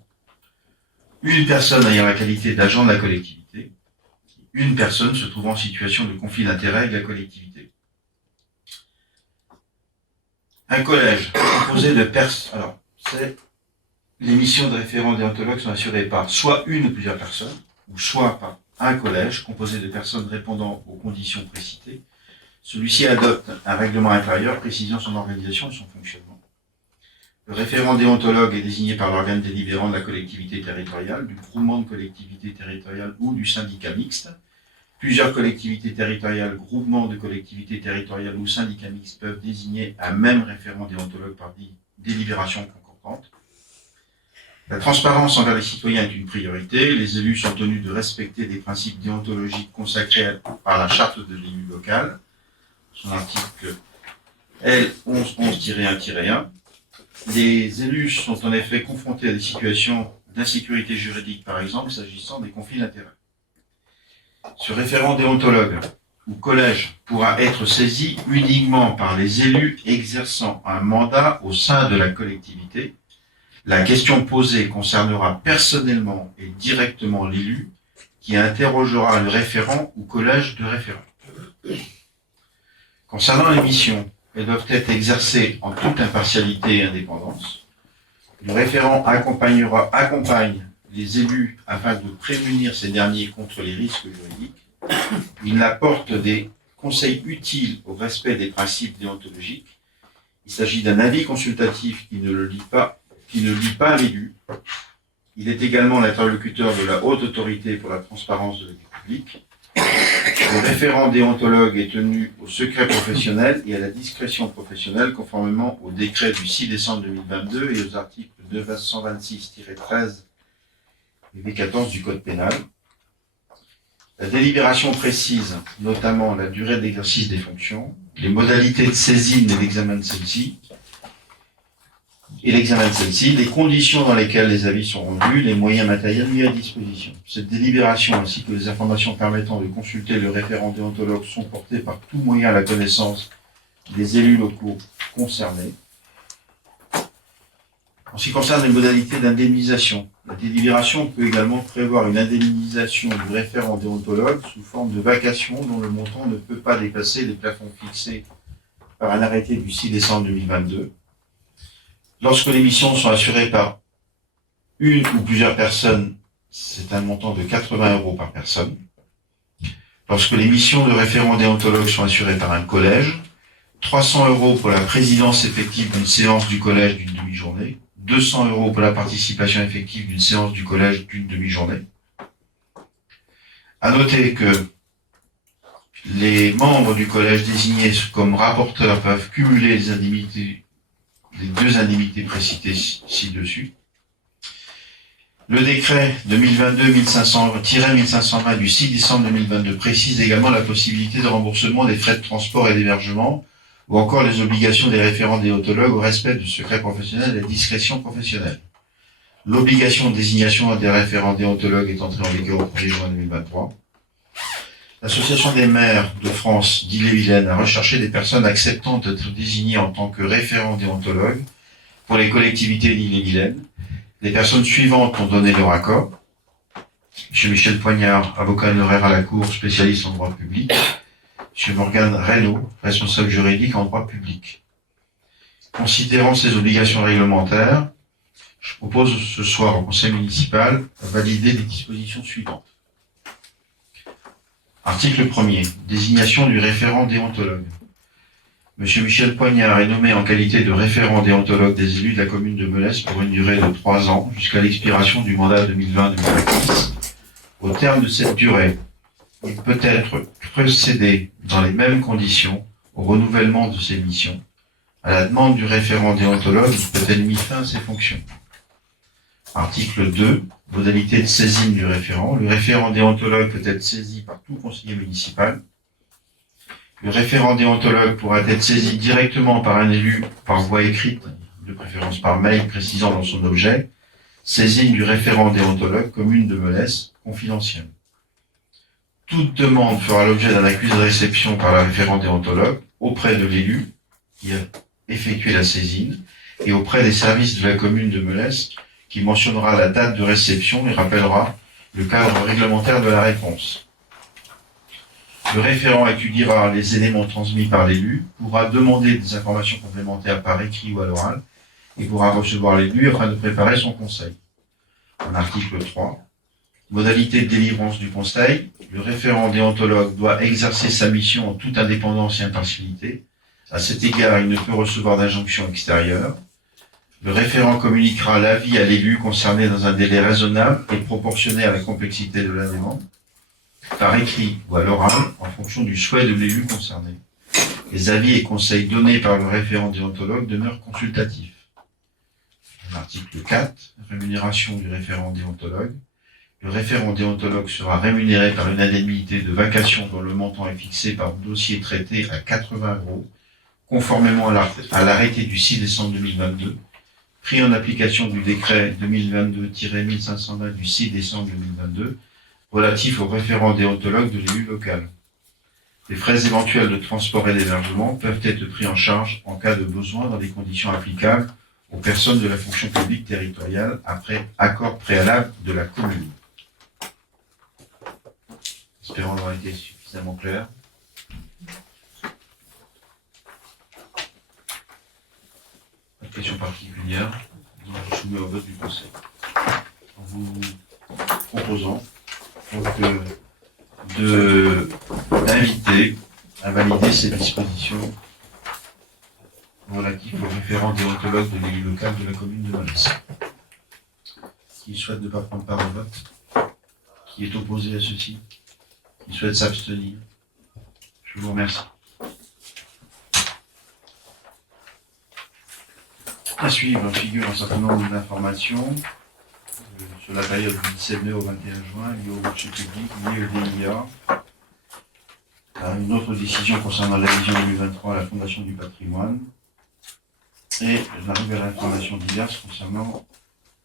une personne ayant la qualité d'agent de la collectivité, une personne se trouvant en situation de conflit d'intérêts avec la collectivité. Un collège composé de personnes. Alors, les missions de référents déontologues sont assurées par soit une ou plusieurs personnes, ou soit par un collège composé de personnes répondant aux conditions précitées. Celui-ci adopte un règlement intérieur précisant son organisation et son fonctionnement. Le référent déontologue est désigné par l'organe délibérant de la collectivité territoriale, du groupement de collectivités territoriales ou du syndicat mixte. Plusieurs collectivités territoriales, groupements de collectivités territoriales ou syndicats mixtes peuvent désigner un même référent déontologue par délibération concordante. La transparence envers les citoyens est une priorité. Les élus sont tenus de respecter des principes déontologiques consacrés par la charte de l'élu local, son article L 11-11-1-1. Les élus sont en effet confrontés à des situations d'insécurité juridique, par exemple, s'agissant des conflits d'intérêts. Ce référent déontologue ou collège pourra être saisi uniquement par les élus exerçant un mandat au sein de la collectivité. La question posée concernera personnellement et directement l'élu qui interrogera le référent ou collège de référents. Concernant les missions, elles doivent être exercées en toute impartialité et indépendance. Le référent accompagne les élus afin de prémunir ces derniers contre les risques juridiques. Il apporte des conseils utiles au respect des principes déontologiques. Il s'agit d'un avis consultatif qui ne lit pas l'élu. Il est également l'interlocuteur de la haute autorité pour la transparence de la vie publique. Le référent déontologue est tenu au secret professionnel et à la discrétion professionnelle conformément au décret du 6 décembre 2022 et aux articles 226-13 et V14 du Code pénal. La délibération précise notamment la durée d'exercice des fonctions, les modalités de saisine et d'examen de celles-ci, et l'examen de celle-ci, les conditions dans lesquelles les avis sont rendus, les moyens matériels mis à disposition. Cette délibération ainsi que les informations permettant de consulter le référent déontologue sont portées par tout moyen à la connaissance des élus locaux concernés. En ce qui concerne les modalités d'indemnisation, la délibération peut également prévoir une indemnisation du référent déontologue sous forme de vacation dont le montant ne peut pas dépasser les plafonds fixés par un arrêté du 6 décembre 2022. Lorsque les missions sont assurées par une ou plusieurs personnes, c'est un montant de 80 € par personne. Lorsque les missions de référent déontologue sont assurées par un collège, 300 € pour la présidence effective d'une séance du collège d'une demi-journée, 200 € pour la participation effective d'une séance du collège d'une demi-journée. À noter que les membres du collège désignés comme rapporteurs peuvent cumuler les deux indemnités précitées ci-dessus. Le décret 2022-1520 du 6 décembre 2022 précise également la possibilité de remboursement des frais de transport et d'hébergement ou encore les obligations des référents déontologues au respect du secret professionnel et de la discrétion professionnelle. L'obligation de désignation des référents déontologues est entrée en vigueur au 1er juin 2023. L'Association des maires de France d'Ille-et-Vilaine a recherché des personnes acceptant d'être désignées en tant que référents déontologues pour les collectivités d'Ille-et-Vilaine. Les personnes suivantes ont donné leur accord. M. Michel Poignard, avocat honoraire à la Cour, spécialiste en droit public. M. Morgane Reynaud, responsable juridique en droit public. Considérant ces obligations réglementaires, je propose ce soir au Conseil municipal de valider les dispositions suivantes. Article 1er. Désignation du référent déontologue. M. Michel Poignard est nommé en qualité de référent déontologue des élus de la commune de Melesse pour une durée de 3 ans jusqu'à l'expiration du mandat 2020-2026. Au terme de cette durée, il peut être procédé dans les mêmes conditions au renouvellement de ses missions. À la demande du référent déontologue, il peut être mis fin à ses fonctions. Article 2. Modalité de saisine du référent. Le référent déontologue peut être saisi par tout conseiller municipal. Le référent déontologue pourra être saisi directement par un élu par voie écrite, de préférence par mail précisant dans son objet, saisine du référent déontologue, commune de Melesse, confidentielle. Toute demande fera l'objet d'un accusé de réception par le référent déontologue auprès de l'élu qui a effectué la saisine et auprès des services de la commune de Melesse qui mentionnera la date de réception et rappellera le cadre réglementaire de la réponse. Le référent étudiera les éléments transmis par l'élu, pourra demander des informations complémentaires par écrit ou à l'oral et pourra recevoir l'élu afin de préparer son conseil. En article 3, modalité de délivrance du conseil, le référent déontologue doit exercer sa mission en toute indépendance et impartialité. À cet égard, il ne peut recevoir d'injonction extérieure. Le référent communiquera l'avis à l'élu concerné dans un délai raisonnable et proportionné à la complexité de la demande, par écrit ou à l'oral, en fonction du souhait de l'élu concerné. Les avis et conseils donnés par le référent déontologue demeurent consultatifs. Article 4, rémunération du référent déontologue. Le référent déontologue sera rémunéré par une indemnité de vacation dont le montant est fixé par dossier traité à 80 €, conformément à l'arrêté du 6 décembre 2022, pris en application du décret 2022-1520 du 6 décembre 2022, relatif au référent déontologue de l'élu local. Les frais éventuels de transport et d'hébergement peuvent être pris en charge en cas de besoin dans les conditions applicables aux personnes de la fonction publique territoriale après accord préalable de la commune. Espérons avoir été suffisamment clair. Pas de question particulière. Je soumets au vote du Conseil. En vous proposant d'inviter à valider ces dispositions relatives au référent déontologue de l'élu local de la commune de Melesse. Qui souhaite ne pas prendre part au vote? Qui est opposé à ceci? Qui souhaite s'abstenir? Je vous remercie. À suivre figure un certain nombre d'informations sur la période du 17 mai au 21 juin liée au marché public, liée au DIA. Une autre décision concernant la vision 2023 à la Fondation du patrimoine. Et j'arrive à l'information diverse concernant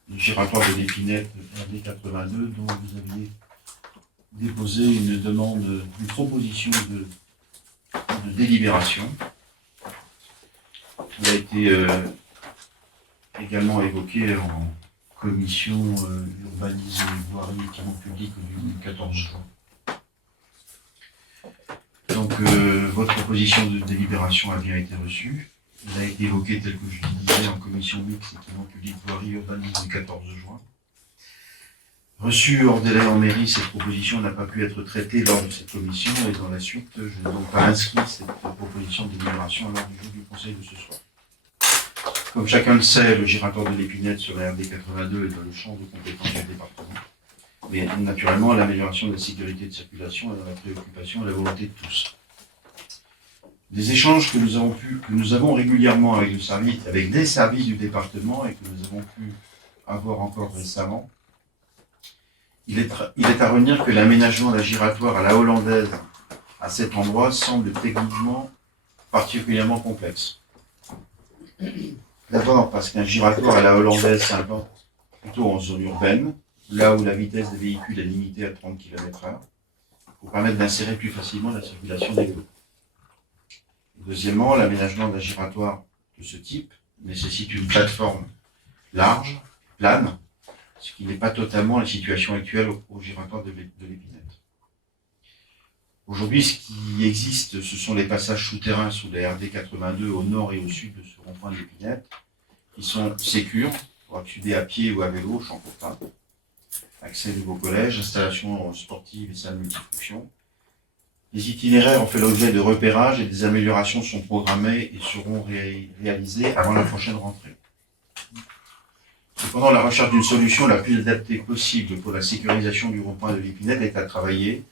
le giratoire de l'épinette RD 82 dont vous aviez déposé une demande, une proposition de délibération. Il a été également évoqué en commission urbanisée, voirie et équipement public du 14 juin. Donc votre proposition de délibération a bien été reçue. Il a été évoqué tel que je le disais en commission mixte équipement public, voirie, urbanisme du 14 juin. Reçue hors délai en mairie, cette proposition n'a pas pu être traitée lors de cette commission et dans la suite, je n'ai donc pas inscrit cette proposition de délibération à l'ordre du jour du conseil de ce soir. Comme chacun le sait, le giratoire de l'épinette sur la RD 82 est dans le champ de compétence du département. Mais naturellement, l'amélioration de la sécurité de circulation est dans la préoccupation et la volonté de tous. Des échanges que nous avons régulièrement avec des services du département et que nous avons pu avoir encore récemment, il est à retenir que l'aménagement d'un giratoire à la hollandaise à cet endroit semble techniquement particulièrement complexe. D'abord parce qu'un giratoire à la hollandaise s'implante plutôt en zone urbaine, là où la vitesse des véhicules est limitée à 30 km/h, pour permettre d'insérer plus facilement la circulation des vélos. Deuxièmement, l'aménagement d'un giratoire de ce type nécessite une plateforme large, plane, ce qui n'est pas totalement la situation actuelle au giratoire de l'épinette. Aujourd'hui, ce qui existe, ce sont les passages souterrains sous la RD 82 au nord et au sud de ce rond-point d'épinette, qui sont sécures pour accéder à pied ou à vélo, champ courtin, accès de vos collèges, installations sportives et salles multifonctions. Les itinéraires ont fait l'objet de repérages et des améliorations sont programmées et seront réalisées avant la prochaine rentrée. Cependant, la recherche d'une solution la plus adaptée possible pour la sécurisation du rond-point de l'épinette est à travailler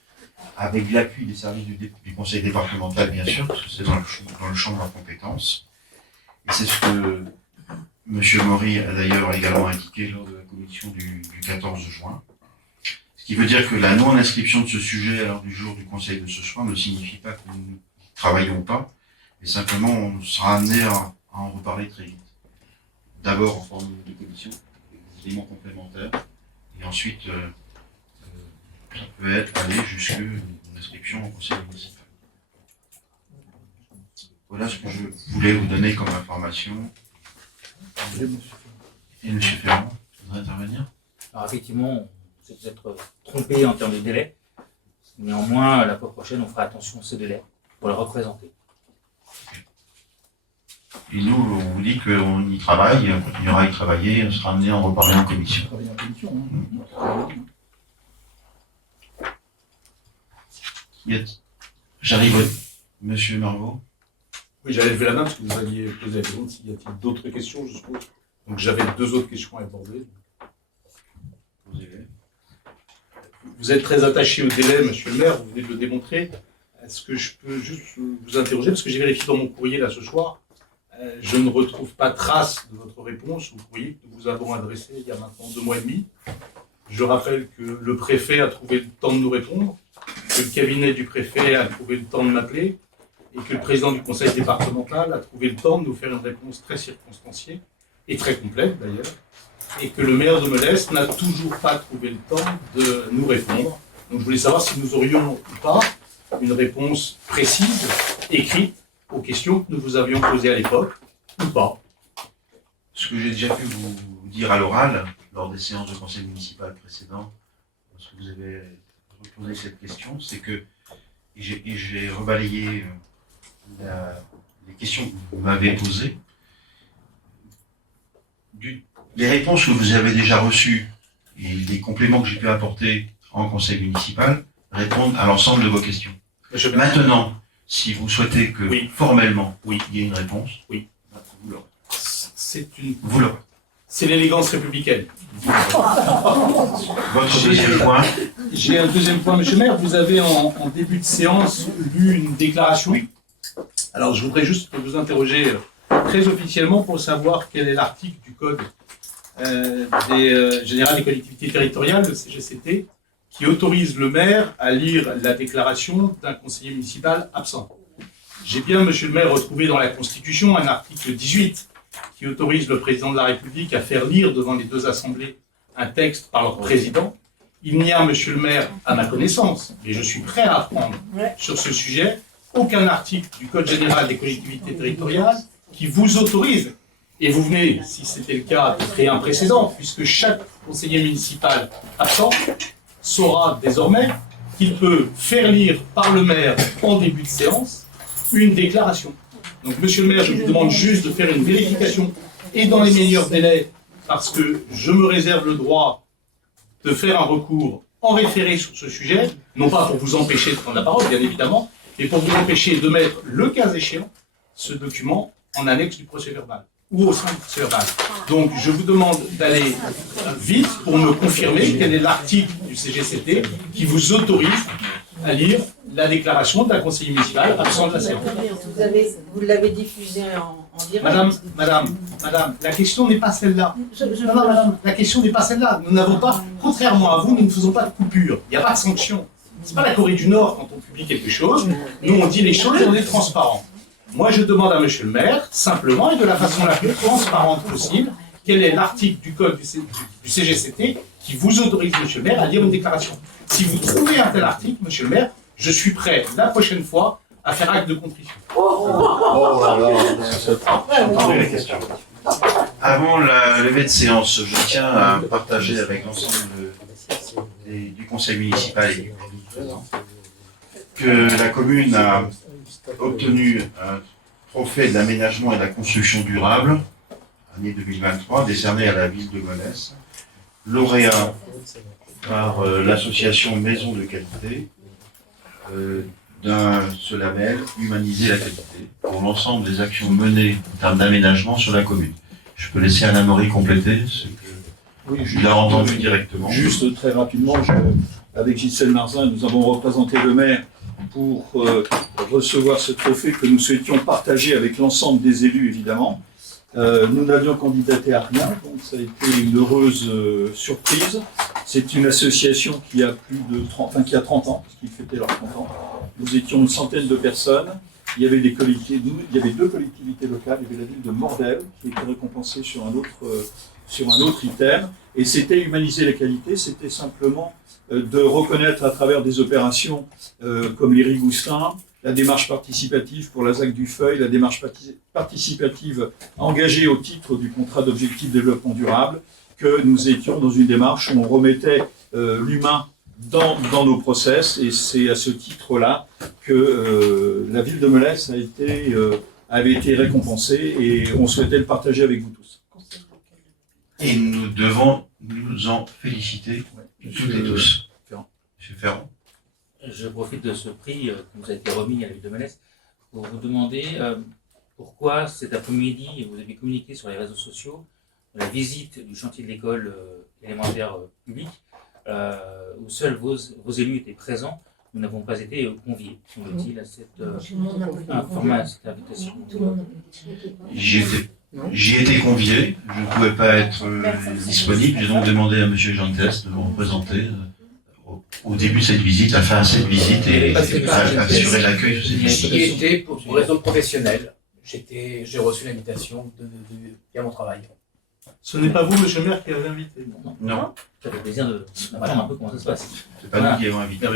avec l'appui des services du conseil départemental, bien sûr, parce que c'est dans le champ de leurs compétences. Et c'est ce que M. Maury a d'ailleurs également indiqué lors de la commission du 14 juin. Ce qui veut dire que la non-inscription de ce sujet à l'ordre du jour du conseil de ce soir ne signifie pas que nous ne travaillons pas, mais simplement on sera amené à en reparler très vite. D'abord en forme de commission, avec des éléments complémentaires, et ensuite ça peut aller jusqu'à une inscription au conseil municipal. Voilà ce que je voulais vous donner comme information. Et M. Ferrand, vous voudrez intervenir? Alors effectivement, on s'est peut-être trompé en termes de délai. Néanmoins, la fois prochaine, on fera attention à ce délai pour le représenter. Et nous, on vous dit qu'on y travaille, on continuera à y travailler, on sera amené à en reparler en commission. J'arrive, Monsieur Marvaux. Oui, j'allais lever la main parce que vous aviez posé la question s'il y a-t-il d'autres questions, je suppose. Donc j'avais deux autres questions à aborder. Vous êtes très attaché au délai, monsieur le maire, vous venez de le démontrer. Est-ce que je peux juste vous interroger, parce que j'ai vérifié dans mon courrier là ce soir, je ne retrouve pas trace de votre réponse au courrier que nous vous avons adressé il y a maintenant 2 mois et demi. Je rappelle que le préfet a trouvé le temps de nous répondre, que le cabinet du préfet a trouvé le temps de m'appeler, et que le président du conseil départemental a trouvé le temps de nous faire une réponse très circonstanciée, et très complète d'ailleurs, et que le maire de Melesse n'a toujours pas trouvé le temps de nous répondre. Donc je voulais savoir si nous aurions ou pas une réponse précise, écrite, aux questions que nous vous avions posées à l'époque, ou pas. Ce que j'ai déjà pu vous dire à l'oral, lors des séances de conseil municipal précédentes, lorsque vous avez reposé cette question, c'est que, et j'ai rebalayé les questions que vous m'avez posées, les réponses que vous avez déjà reçues et les compléments que j'ai pu apporter en conseil municipal répondent à l'ensemble de vos questions. Maintenant, si vous souhaitez que formellement, il y ait une réponse, vous l'aurez. C'est l'élégance républicaine. Votre deuxième point. J'ai un deuxième point, monsieur le maire. Vous avez en début de séance lu une déclaration. Alors je voudrais juste vous interroger très officiellement pour savoir quel est l'article du code général des collectivités territoriales, le CGCT, qui autorise le maire à lire la déclaration d'un conseiller municipal absent. J'ai bien, monsieur le maire, retrouvé dans la Constitution un article 18 qui autorise le président de la République à faire lire devant les deux assemblées un texte par leur président. Il n'y a, monsieur le maire, à ma connaissance, et je suis prêt à apprendre sur ce sujet, aucun article du Code général des collectivités territoriales qui vous autorise, et vous venez, si c'était le cas, de créer un précédent, puisque chaque conseiller municipal absent saura désormais qu'il peut faire lire par le maire en début de séance une déclaration. Donc, monsieur le maire, je vous demande juste de faire une vérification et dans les meilleurs délais, parce que je me réserve le droit de faire un recours en référé sur ce sujet, non pas pour vous empêcher de prendre la parole, bien évidemment, mais pour vous empêcher de mettre, le cas échéant, ce document en annexe du procès-verbal ou au sein du procès-verbal. Donc, je vous demande d'aller vite pour me confirmer quel est l'article du CGCT qui vous autorise à lire la déclaration d'un conseiller municipal absent de la séance. Vous l'avez diffusé en direct. Madame, la question n'est pas celle-là. Non, madame, la question n'est pas celle-là. Nous n'avons pas, contrairement à vous, nous ne faisons pas de coupure. Il n'y a pas de sanction. C'est pas la Corée du Nord quand on publie quelque chose. Nous, on dit les choses et on est transparent. Moi, je demande à monsieur le maire, simplement et de la façon la plus transparente possible, quel est l'article du code du CGCT qui vous autorise, monsieur le maire, à lire une déclaration. Si vous trouvez un tel article, monsieur le maire, je suis prêt, la prochaine fois, à faire acte de contrition. J'entendais la question. Avant la levée de séance, je tiens à partager avec l'ensemble du conseil municipal et du président que la commune a obtenu un trophée de l'aménagement et de la construction durable, année 2023, décerné à la ville de Monesse, lauréat par l'association Maison de Qualité, ce label Humaniser la qualité pour l'ensemble des actions menées en termes d'aménagement sur la commune. Je peux laisser Anna Maury compléter ce que il a entendu directement. Juste très rapidement, avec Gisèle Marzin, nous avons représenté le maire pour recevoir ce trophée que nous souhaitions partager avec l'ensemble des élus, évidemment. Nous n'avions candidaté à rien, donc ça a été une heureuse surprise. C'est une association qui a qui a 30 ans, puisqu'ils fêtaient leurs 30 ans. Nous étions une centaine de personnes. Il y avait deux collectivités locales. Il y avait la ville de Mordel qui était récompensée sur un autre item. Et c'était humaniser la qualité, c'était simplement de reconnaître à travers des opérations comme les Rigoustins, la démarche participative pour la ZAC du Feuil, la démarche participative engagée au titre du contrat d'objectif de développement durable, que nous étions dans une démarche où on remettait l'humain dans nos process, et c'est à ce titre-là que la ville de Monesse avait été récompensée, et on souhaitait le partager avec vous tous. Et nous devons nous en féliciter toutes et tous. Monsieur Ferrand. Je profite de ce prix qui nous a été remis à la ville de Monesse pour vous demander pourquoi cet après-midi vous avez communiqué sur les réseaux sociaux la visite du chantier de l'école élémentaire publique où seuls vos élus étaient présents. Nous n'avons pas été conviés, semble-t-il, à cette invitation. J'y étais convié, je ne pouvais pas être disponible, j'ai donc demandé à M. Jean Test de me représenter au début de cette visite, à faire cette visite et à assurer l'accueil de cette visite. J'y étais pour raison professionnelle. J'ai reçu l'invitation via mon travail. Ce n'est pas vous, monsieur le maire, qui avez invité. Non. Ça fait plaisir de savoir un peu comment ça se passe. C'est pas nous qui avons invité.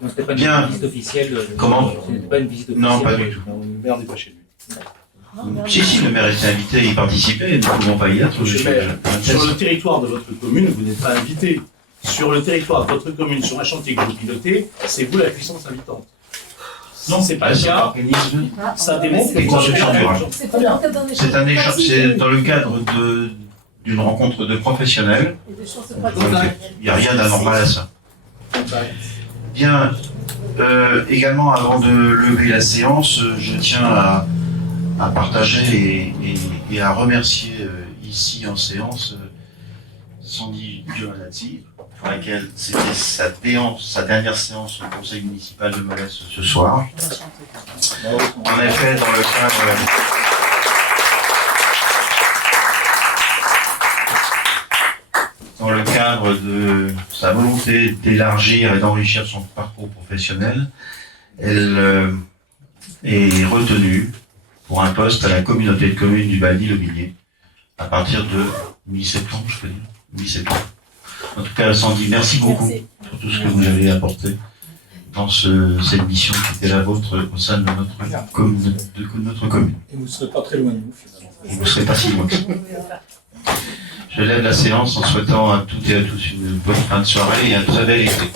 Non, c'était pas une Bien. visite officielle. Comment? Ce n'était pas une visite officielle. Non, pas du tout. Le maire n'est pas chez lui. Si, le maire était invité, il participait, nous ne pouvons pas y être. Monsieur le maire, sur le territoire de votre commune, vous n'êtes pas invité. Sur le territoire de votre commune, sur un chantier que vous pilotez, c'est vous la puissance invitante. Non, c'est pas le cas. Ça démontre que construction durable. C'est pas dans le cadre d'un échange. C'est un échange, c'est dans le cadre d'une rencontre de professionnels. Et des chances de Donc, pratique. il n'y a rien d'anormal à ça. Bien, également avant de lever la séance, je tiens à partager et à remercier ici en séance Sandy Giovanazzi, pour laquelle c'était sa dernière séance au conseil municipal de Monesse ce soir. En effet, dans le cadre de sa volonté d'élargir et d'enrichir son parcours professionnel, elle est retenue pour un poste à la communauté de communes du Balny-le-Millier, à partir de mi-septembre, je peux dire. Mi-septembre. En tout cas, Sandy, merci beaucoup Merci. pour tout ce que vous avez apporté dans cette mission qui était la vôtre au sein de notre commune. Et vous ne serez pas très loin de nous, finalement. Et vous ne serez pas si loin. Je lève la séance en souhaitant à toutes et à tous une bonne fin de soirée et un très bel été.